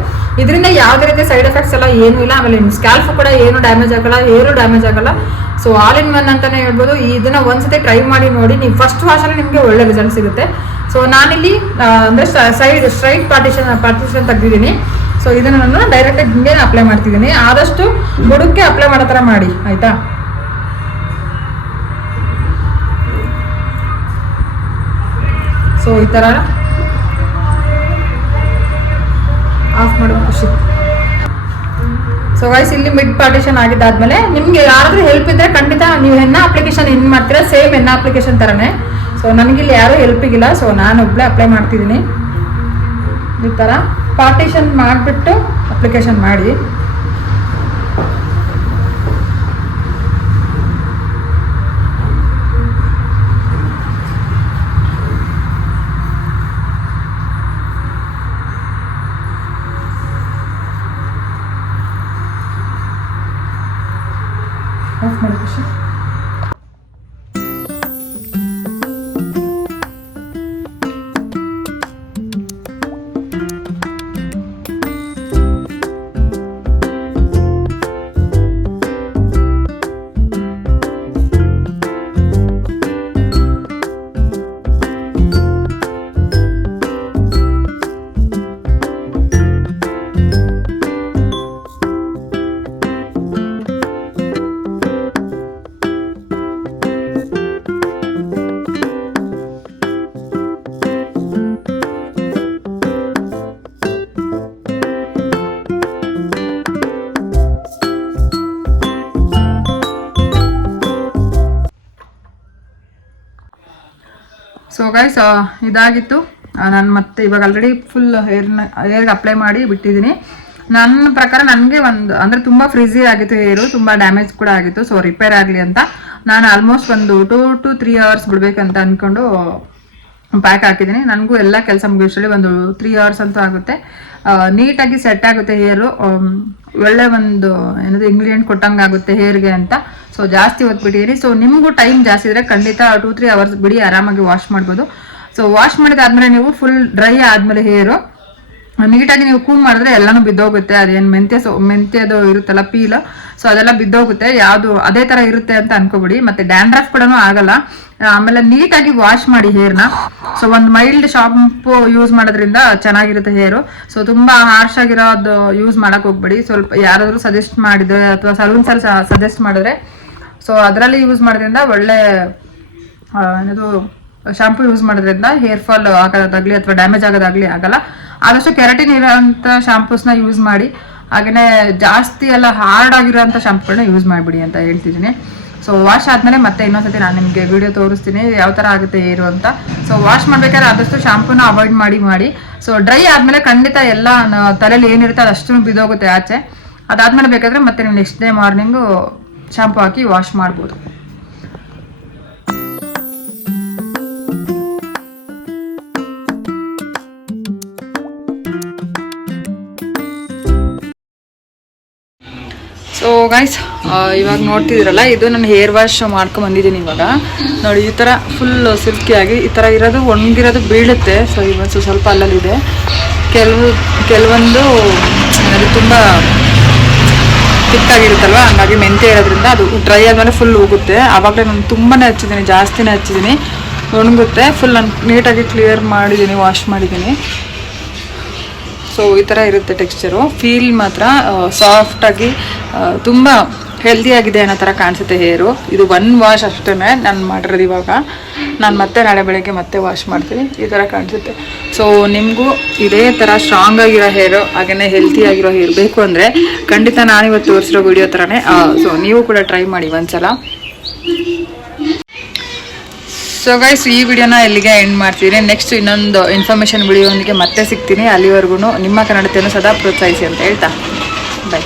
ಇದರಿಂದ ಯಾವುದೇ ರೀತಿ ಸೈಡ್ ಎಫೆಕ್ಟ್ಸ್ ಎಲ್ಲ ಏನೂ ಇಲ್ಲ. ಆಮೇಲೆ ನಿಮ್ಮ ಸ್ಕ್ಯಾಲ್ಫ್ ಕೂಡ ಏನು ಡ್ಯಾಮೇಜ್ ಆಗಲ್ಲ, ಹೇರು ಡ್ಯಾಮೇಜ್ ಆಗಲ್ಲ. ಸೊ ಆಲ್ ಇನ್ ಒನ್ ಅಂತಲೇ ಹೇಳ್ಬೋದು. ಇದನ್ನು ಒಂದ್ಸತಿ ಟ್ರೈ ಮಾಡಿ ನೋಡಿ, ನೀವು ಫಸ್ಟ್ ವಾಶಲ್ಲಿ ನಿಮಗೆ ಒಳ್ಳೆ ರಿಸಲ್ಟ್ ಸಿಗುತ್ತೆ. ಸೊ ನಾನಿಲ್ಲಿ ಅಂದರೆ ಸ್ಟ್ರೈಟ್ ಪಾರ್ಟಿಷನ್ ತೆಗೆದಿದ್ದೀನಿ. ಸೊ ಇದನ್ನು ನಾನು ಡೈರೆಕ್ಟಾಗಿ ಹಿಂಗೆ ಅಪ್ಲೈ ಮಾಡ್ತಿದ್ದೀನಿ. ಆದಷ್ಟು ಬುಡಕ್ಕೆ ಅಪ್ಲೈ ಮಾಡೋ ಥರ ಮಾಡಿ, ಆಯಿತಾ. ಸೊ ಈ ಥರ ಆಫ್ ಮಾಡೋ ಖುಷಿ. ಸೊ ಗೈಸ್, ಇಲ್ಲಿ ಮಿಡ್ ಪಾರ್ಟಿಷನ್ ಆಗಿದ್ದಾದ್ಮೇಲೆ ನಿಮಗೆ ಯಾರಾದ್ರೂ ಹೆಲ್ಪ್ ಇದ್ದರೆ ಖಂಡಿತ ನೀವು ಹೆನ್ನ ಅಪ್ಲಿಕೇಶನ್ ಏನು ಮಾಡ್ತೀರಾ ಸೇಮ್ ಹೆನ್ನ ಅಪ್ಲಿಕೇಶನ್ ಥರನೇ. ಸೊ ನನಗಿಲ್ಲಿ ಯಾರೂ ಹೆಲ್ಪಿಗಿಲ್ಲ, ಸೊ ನಾನು ಒಬ್ಬಳೇ ಅಪ್ಲೈ ಮಾಡ್ತಿದ್ದೀನಿ. ಈ ಥರ ಪಾರ್ಟಿಷನ್ ಮಾಡಿಬಿಟ್ಟು ಅಪ್ಲಿಕೇಶನ್ ಮಾಡಿ. ಆಫ್ ಮಾಡಿ ಖುಷಿ. ಸೊ ಗೈಸ್, ಇದಾಗಿತ್ತು. ನಾನು ಮತ್ತೆ ಇವಾಗ ಆಲ್ರೆಡಿ ಫುಲ್ ಹೇರ್ಗೆ ಅಪ್ಲೈ ಮಾಡಿ ಬಿಟ್ಟಿದ್ದೀನಿ. ನನ್ನ ಪ್ರಕಾರ ನನಗೆ ಅಂದರೆ ತುಂಬ ಫ್ರಿಝಿ ಆಗಿತ್ತು ಹೇರು, ತುಂಬ ಡ್ಯಾಮೇಜ್ ಕೂಡ ಆಗಿತ್ತು. ಸೊ ರಿಪೇರ್ ಆಗಲಿ ಅಂತ ನಾನು ಆಲ್ಮೋಸ್ಟ್ ಒಂದು 2 to 3 hours ಬಿಡಬೇಕಂತ ಅಂದ್ಕೊಂಡು ಪ್ಯಾಕ್ ಹಾಕಿದ್ದೀನಿ. ನನಗೂ ಎಲ್ಲ ಕೆಲಸ ಮುಗಿಸಲಿ ಒಂದು 3 hours ಅಂತೂ ಆಗುತ್ತೆ. ನೀಟಾಗಿ ಸೆಟ್ ಆಗುತ್ತೆ ಹೇರು, ಒಳ್ಳೆ ಒಂದು ಏನದು ಇಂಗ್ರೀಡಿಯೆಂಟ್ ಕೊಟ್ಟಂಗೆ ಆಗುತ್ತೆ ಹೇರ್ಗೆ ಅಂತ. ಸೊ ಜಾಸ್ತಿ ಹೊತ್ಬಿಟ್ಟಿದ್ದೀನಿ. ಸೊ ನಿಮಗೂ ಟೈಮ್ ಜಾಸ್ತಿ ಇದ್ರೆ ಖಂಡಿತ 2-3 hours ಬಿಡಿ, ಆರಾಮಾಗಿ ವಾಶ್ ಮಾಡ್ಬೋದು. ಸೊ ವಾಶ್ ಮಾಡಿದಾದ್ಮೇಲೆ ನೀವು ಫುಲ್ ಡ್ರೈ ಆದಮೇಲೆ ಹೇರು ನೀಟಾಗಿ ನೀವು ಕೂಮ್ ಮಾಡಿದ್ರೆ ಎಲ್ಲಾನು ಬಿದ್ದೋಗುತ್ತೆ. ಅದೇನು ಮೆಂತ್ಯದು ಇರುತ್ತಲ್ಲ ಪೀಲ್, ಸೊ ಅದೆಲ್ಲ ಬಿದ್ದೋಗುತ್ತೆ. ಯಾವುದು ಅದೇ ತರ ಇರುತ್ತೆ ಅಂತ ಅನ್ಕೋಬಿಡಿ. ಮತ್ತೆ ಡ್ಯಾಂಡ್ರಫ್ ಕೂಡ ಆಗಲ್ಲ. ಆಮೇಲೆ ನೀಟಾಗಿ ವಾಶ್ ಮಾಡಿ ಹೇರ್ನ. ಸೊ ಒಂದು ಮೈಲ್ಡ್ ಶಾಂಪು ಯೂಸ್ ಮಾಡೋದ್ರಿಂದ ಚೆನ್ನಾಗಿರುತ್ತೆ ಹೇರು. ಸೊ ತುಂಬಾ ಹಾರ್ಶ್ ಆಗಿರೋದು ಯೂಸ್ ಮಾಡಕ್ ಹೋಗ್ಬೇಡಿ. ಸ್ವಲ್ಪ ಯಾರಾದ್ರೂ ಸಜೆಸ್ಟ್ ಮಾಡಿದ್ರೆ ಅಥವಾ ಸಲೂನ್ಸ್ ಅಲ್ಲಿ ಸಜೆಸ್ಟ್ ಮಾಡಿದ್ರೆ ಸೊ ಅದರಲ್ಲಿ ಯೂಸ್ ಮಾಡೋದ್ರಿಂದ ಒಳ್ಳೆ ಇದು ಶಾಂಪು ಯೂಸ್ ಮಾಡೋದ್ರಿಂದ ಹೇರ್ ಫಾಲ್ ಆಗೋದಾಗ್ಲಿ ಅಥವಾ ಡ್ಯಾಮೇಜ್ ಆಗೋದಾಗ್ಲಿ ಆಗಲ್ಲ. ಆದಷ್ಟು ಕೆರಟಿನ್ ಇರೋಂಥ ಶಾಂಪೂಸ್ನ ಯೂಸ್ ಮಾಡಿ. ಹಾಗೇನೆ ಜಾಸ್ತಿ ಎಲ್ಲ ಹಾರ್ಡ್ ಆಗಿರೋಂಥ ಶಾಂಪೂಗಳನ್ನ ಯೂಸ್ ಮಾಡಿಬಿಡಿ ಅಂತ ಹೇಳ್ತಿದ್ದೀನಿ. ಸೊ ವಾಶ್ ಆದ್ಮೇಲೆ ಮತ್ತೆ ಇನ್ನೊಂದ್ಸತಿ ನಾನು ನಿಮಗೆ ವಿಡಿಯೋ ತೋರಿಸ್ತೀನಿ ಯಾವ ಥರ ಆಗುತ್ತೆ ಹೇರು ಅಂತ. ಸೊ ವಾಶ್ ಮಾಡ್ಬೇಕಾದ್ರೆ ಆದಷ್ಟು ಶಾಂಪೂನ ಅವಾಯ್ಡ್ ಮಾಡಿ. ಸೊ ಡ್ರೈ ಆದ್ಮೇಲೆ ಖಂಡಿತ ಎಲ್ಲ ತಲೆಯಲ್ಲಿ ಏನಿರುತ್ತೆ ಅದಷ್ಟು ಬಿದ್ದೋಗುತ್ತೆ ಆಚೆ. ಅದಾದ್ಮೇಲೆ ಬೇಕಾದ್ರೆ ಮತ್ತೆ ನೀವು ನೆಕ್ಸ್ಟ್ ಡೇ ಮಾರ್ನಿಂಗು ಶಾಂಪೂ ಹಾಕಿ ವಾಶ್ ಮಾಡ್ಬೋದು. ಸೊ ಗೈಸ್, ಇವಾಗ ನೋಡ್ತಿದ್ದೀರಲ್ಲ, ಇದು ನಾನು ಹೇರ್ ವಾಶ್ ಮಾಡ್ಕೊಂಡು ಬಂದಿದ್ದೀನಿ. ಇವಾಗ ನೋಡಿ, ಈ ಥರ ಫುಲ್ ಸಿಲ್ಕಿಯಾಗಿ ಈ ಥರ ಇರೋದು ಒಣಗಿರೋದು ಬೀಳುತ್ತೆ. ಸೊ ಇವತ್ತು ಸ್ವಲ್ಪ ಅಲ್ಲಲ್ಲಿದೆ. ಕೆಲವೊಂದು ಅದು ತುಂಬ ತಿಕ್ಕಾಗಿರುತ್ತಲ್ವ, ಹಂಗಾಗಿ ಮೆಂತ್ಯ ಇರೋದ್ರಿಂದ ಅದು ಡ್ರೈ ಆದಮೇಲೆ ಫುಲ್ ಹೋಗುತ್ತೆ. ಆವಾಗಲೇ ನಾನು ತುಂಬಾ ಹಚ್ಚಿದ್ದೀನಿ, ಜಾಸ್ತಿನೇ ಹಚ್ಚಿದ್ದೀನಿ, ಒಣಗುತ್ತೆ. ಫುಲ್ ನಾನು ನೀಟಾಗಿ ಕ್ಲಿಯರ್ ಮಾಡಿದ್ದೀನಿ, ವಾಶ್ ಮಾಡಿದ್ದೀನಿ. ಸೊ ಈ ಥರ ಇರುತ್ತೆ ಟೆಕ್ಸ್ಚರು. ಫೀಲ್ ಮಾತ್ರ ಸಾಫ್ಟಾಗಿ ತುಂಬ ಹೆಲ್ದಿಯಾಗಿದೆ ಅನ್ನೋ ಥರ ಕಾಣಿಸುತ್ತೆ ಹೇರು. ಇದು ಒನ್ ವಾಶ್ ಅಷ್ಟೇ ನಾನು ಮಾಡಿರೋದು. ಇವಾಗ ನಾನು ಮತ್ತೆ ನಾಳೆ ಬೆಳಗ್ಗೆ ಮತ್ತೆ ವಾಶ್ ಮಾಡ್ತೀನಿ. ಈ ಥರ ಕಾಣಿಸುತ್ತೆ. ಸೊ ನಿಮಗೂ ಇದೇ ಥರ ಸ್ಟ್ರಾಂಗ್ ಆಗಿರೋ ಹೇರು ಹಾಗೆಯೇ ಹೆಲ್ತಿಯಾಗಿರೋ ಹೇರ್ ಬೇಕು ಅಂದರೆ ಖಂಡಿತ ನಾನಿವತ್ತು ತೋರಿಸಿರೋ ವಿಡಿಯೋ ಥರನೇ ಸೊ ನೀವು ಕೂಡ ಟ್ರೈ ಮಾಡಿ ಒಂದ್ಸಲ. ಸೊ ಗೈಸ್, ಈ ವಿಡಿಯೋನ ಇಲ್ಲಿಗೆ ಎಂಡ್ ಮಾಡ್ತೀನಿ. ನೆಕ್ಸ್ಟ್ ಇನ್ನೊಂದು ಇನ್ಫಾರ್ಮೇಷನ್ ವಿಡಿಯೋದೊಂದಿಗೆ ಮತ್ತೆ ಸಿಗ್ತೀನಿ. ಅಲ್ಲಿವರೆಗೂ ನಿಮ್ಮ ಕನ್ನಡತೆಯನ್ನು ಸದಾ ಪ್ರೋತ್ಸಾಹಿಸಿ ಅಂತ ಹೇಳ್ತಾ ಬೈ.